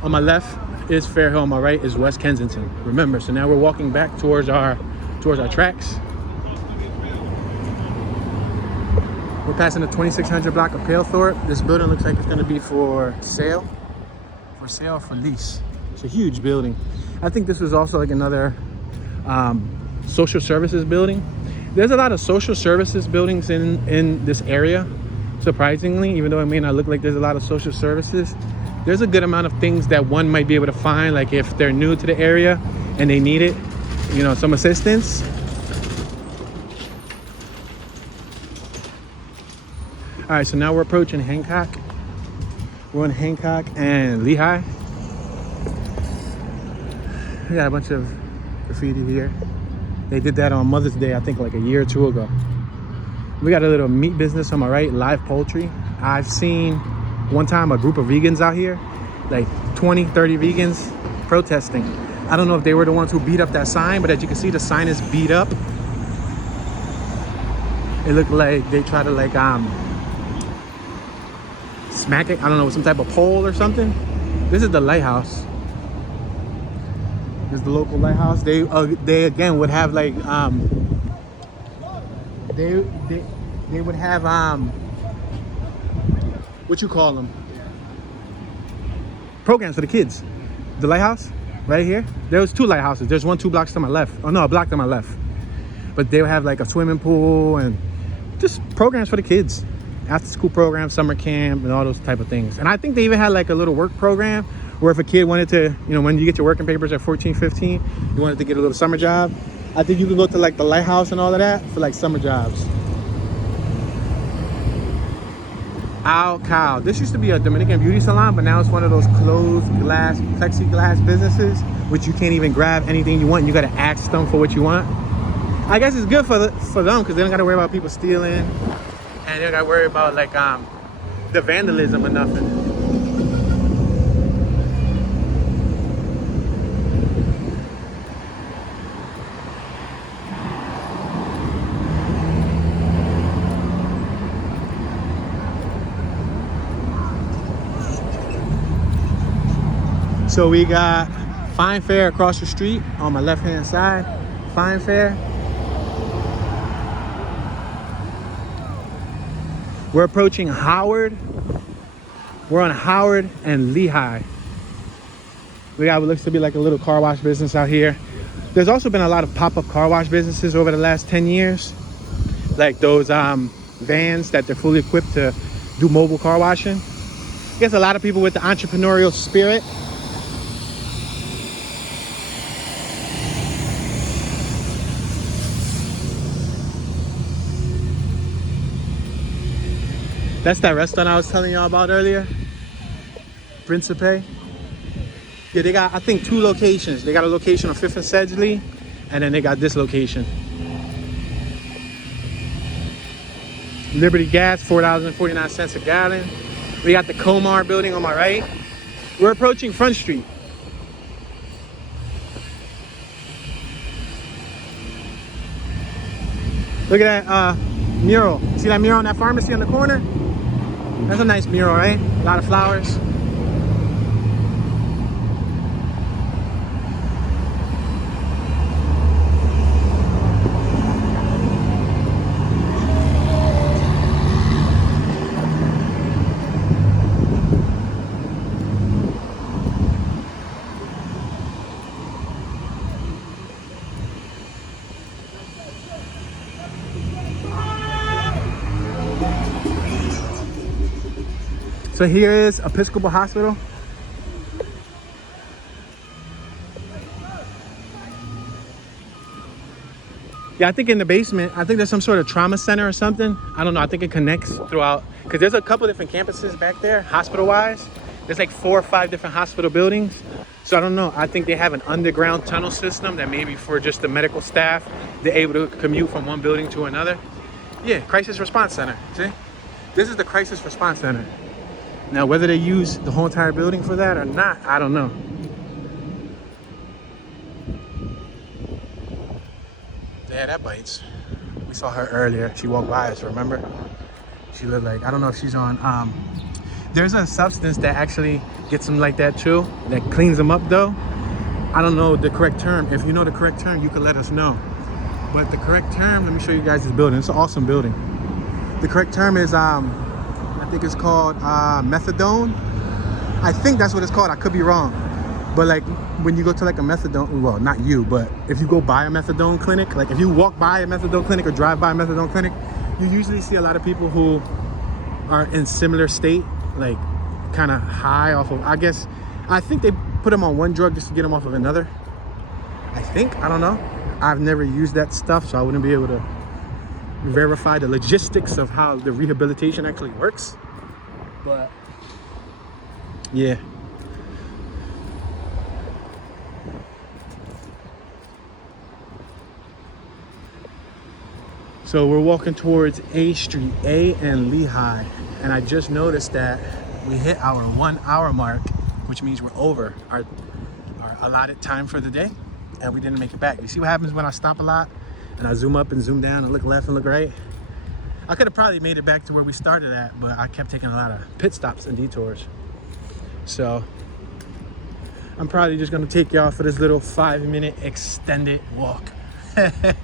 on my left is Fairhill, on my right is West Kensington. Remember, so now we're walking back towards our tracks. We're passing the 2600 block of Palethorpe. This building looks like it's gonna be for sale. For sale or for lease. It's a huge building. I think this was also like another social services building. There's a lot of social services buildings in this area, surprisingly, even though it may not look like there's a lot of social services. There's a good amount of things that one might be able to find, like if they're new to the area and they need it, you know, some assistance. All right, so now we're approaching Hancock. We're on Hancock and Lehigh. We got a bunch of graffiti here. They did that on Mother's Day, I think like a year or two ago. We got a little meat business on my right, live poultry. I've seen one time a group of vegans out here, like 20, 30 vegans protesting. I don't know if they were the ones who beat up that sign, but as you can see, the sign is beat up. It looked like they tried to like smack it, I don't know, with some type of pole or something. This is the lighthouse. This is the local lighthouse. They again would have like they would have what you call them, programs for the kids. The lighthouse right here, there was two lighthouses. There's one 2 blocks to my left. Oh no, a block to my left. But they would have like a swimming pool and just programs for the kids. After school program, summer camp, and all those type of things. And I think they even had like a little work program where if a kid wanted to, you know, when you get your working papers at 14, 15, you wanted to get a little summer job. I think you can go to like the lighthouse and all of that for like summer jobs. Ow Cow. This used to be a Dominican beauty salon, but now it's one of those closed glass, plexiglass businesses, which you can't even grab anything you want. You got to ask them for what you want. I guess it's good for them because they don't got to worry about people stealing. And they don't gotta worry about like the vandalism or nothing. So we got Fine Fair across the street on my left hand side. Fine Fair. We're approaching Howard. We're on Howard and Lehigh. We got what looks to be like a little car wash business out here. There's also been a lot of pop-up car wash businesses over the last 10 years. Like those vans that they're fully equipped to do mobile car washing. I guess a lot of people with the entrepreneurial spirit. That's that restaurant I was telling y'all about earlier. Principe. Yeah, they got, I think, 2 locations. They got a location on 5th and Sedgley, and then they got this location. Liberty Gas, $4.49 a gallon. We got the Comar building on my right. We're approaching Front Street. Look at that mural. See that mural in that pharmacy on the corner? That's a nice mural, right? A lot of flowers. So here is Episcopal Hospital. Yeah, I think in the basement, I think there's some sort of trauma center or something. I don't know, I think it connects throughout, because there's a couple different campuses back there, hospital-wise. There's like 4 or 5 different hospital buildings. So I don't know, I think they have an underground tunnel system that maybe for just the medical staff, they're able to commute from one building to another. Yeah, Crisis Response Center, see? This is the Crisis Response Center. Now, whether they use the whole entire building for that or not, I don't know. Yeah, that bites. We saw her earlier. She walked by us, remember? She looked like, I don't know if she's on, there's a substance that actually gets them like that too, that cleans them up though. I don't know the correct term. If you know the correct term, you can let us know. But the correct term, let me show you guys this building. It's an awesome building. The correct term is, I think it's called methadone. I think that's what it's called. I could be wrong. But like when you go to like a methadone, well, not you, but if you go by a methadone clinic, like if you walk by a methadone clinic or drive by a methadone clinic, you usually see a lot of people who are in similar state, like kind of high off of, I think they put them on one drug just to get them off of another. I don't know. I've never used that stuff, so I wouldn't be able to verify the logistics of how the rehabilitation actually works. But yeah. So we're walking towards A Street, A and Lehigh, and I just noticed that we hit our 1 hour mark, which means we're over our allotted time for the day, and we didn't make it back. You see what happens when I stop a lot and I zoom up and zoom down and look left and look right? I could have probably made it back to where we started at, but I kept taking a lot of pit stops and detours. So I'm probably just gonna take y'all for this little 5-minute extended walk. The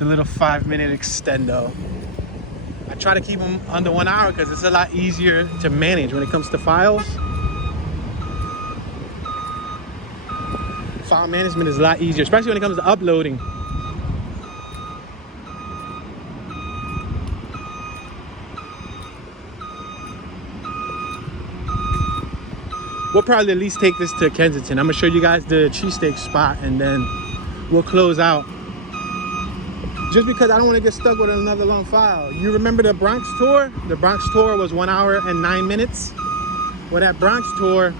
little 5-minute extendo. I try to keep them under 1 hour because it's a lot easier to manage when it comes to files. File management is a lot easier, especially when it comes to uploading. We'll probably at least take this to Kensington. I'm gonna show you guys the cheesesteak spot and then we'll close out. Just because I don't want to get stuck with another long file. You remember the Bronx tour? The Bronx tour was 1 hour and 9 minutes. Well, that Bronx tour,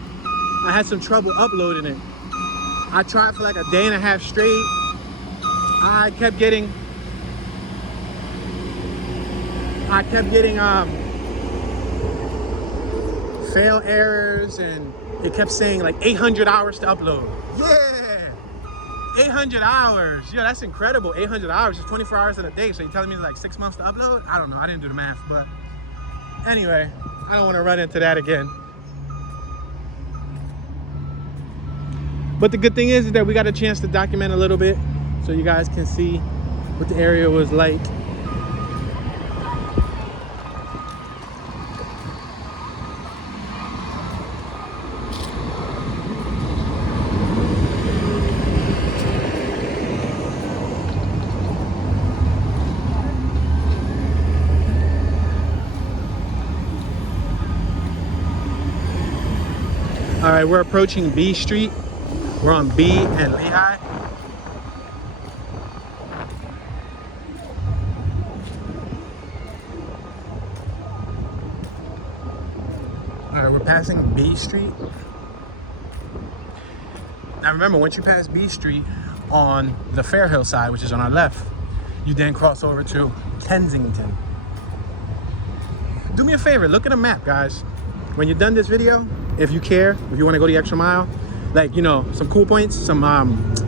I had some trouble uploading it. I tried for like a day and a half straight. I kept getting fail errors, and it kept saying like 800 hours to upload. Yeah! 800 hours. Yeah, that's incredible. 800 hours is 24 hours in a day. So you're telling me it's like 6 months to upload? I don't know. I didn't do the math, but anyway, I don't want to run into that again. But the good thing is that we got a chance to document a little bit so you guys can see what the area was like. All right, we're approaching B Street. We're on B and Lehigh. All right, we're passing B Street. Now remember, once you pass B Street on the Fairhill side, which is on our left, you then cross over to Kensington. Do me a favor, look at a map, guys. When you're done this video, if you care, if you want to go the extra mile, like, you know, some cool points, some,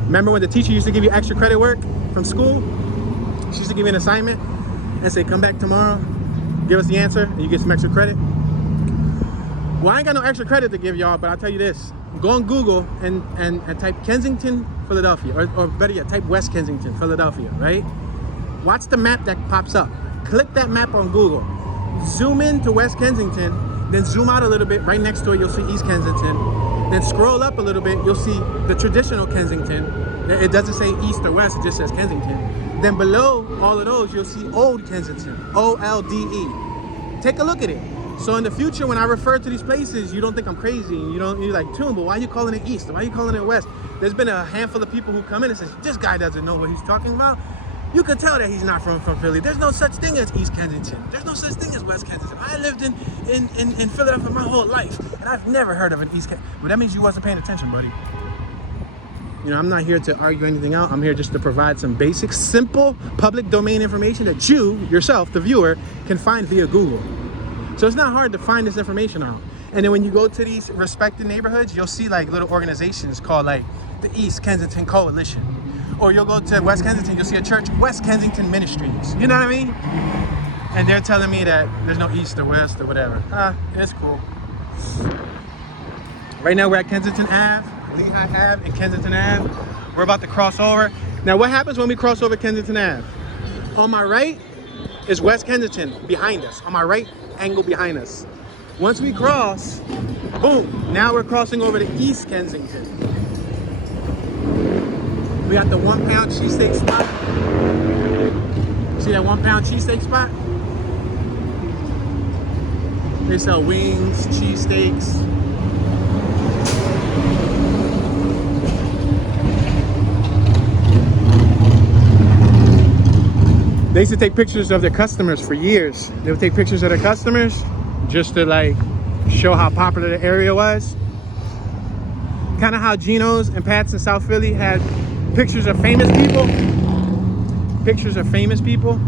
remember when the teacher used to give you extra credit work from school? She used to give you an assignment and say, come back tomorrow, give us the answer, and you get some extra credit. Well, I ain't got no extra credit to give y'all, but I'll tell you this. Go on Google and type Kensington, Philadelphia, or better yet, type West Kensington, Philadelphia, right? Watch the map that pops up. Click that map on Google. Zoom in to West Kensington, then zoom out a little bit. Right next to it, you'll see East Kensington. Then scroll up a little bit, you'll see the traditional Kensington. It doesn't say East or West, it just says Kensington. Then below all of those, you'll see Old Kensington, OLDE. Take a look at it. So in the future, when I refer to these places, you don't think I'm crazy. You're like, Toon, but why are you calling it East? Why are you calling it West? There's been a handful of people who come in and say, this guy doesn't know what he's talking about. You can tell that he's not from Philly. There's no such thing as East Kensington. There's no such thing as West Kensington. I lived in Philadelphia my whole life, and I've never heard of an East Kensington. Well, that means you wasn't paying attention, buddy. You know, I'm not here to argue anything out. I'm here just to provide some basic, simple, public domain information that you, yourself, the viewer, can find via Google. So it's not hard to find this information out. And then when you go to these respected neighborhoods, you'll see like little organizations called like the East Kensington Coalition. Or you'll go to West Kensington, you'll see a church, West Kensington Ministries. You know what I mean? And they're telling me that there's no East or West or whatever. It's cool. Right now we're at Kensington Ave, Lehigh Ave and Kensington Ave. We're about to cross over. Now what happens when we cross over Kensington Ave? On my right, is West Kensington behind us, on my right angle behind us. Once we cross, boom, now we're crossing over to East Kensington. We got the 1 pound cheesesteak spot. See that 1 pound cheesesteak spot? They sell wings, cheesesteaks. They used to take pictures of their customers for years. They would take pictures of their customers just to like show how popular the area was. Kind of how Geno's and Pat's in South Philly had pictures of famous people. Pictures of famous people.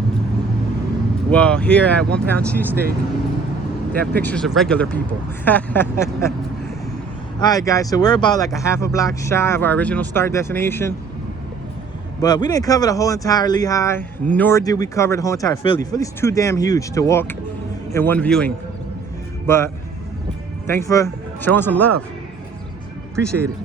Well, here at 1 pound cheesesteak, they have pictures of regular people. All right, guys, so we're about like a half a block shy of our original start destination. But we didn't cover the whole entire Lehigh, nor did we cover the whole entire Philly. Philly's too damn huge to walk in one viewing. But thanks for showing some love. Appreciate it.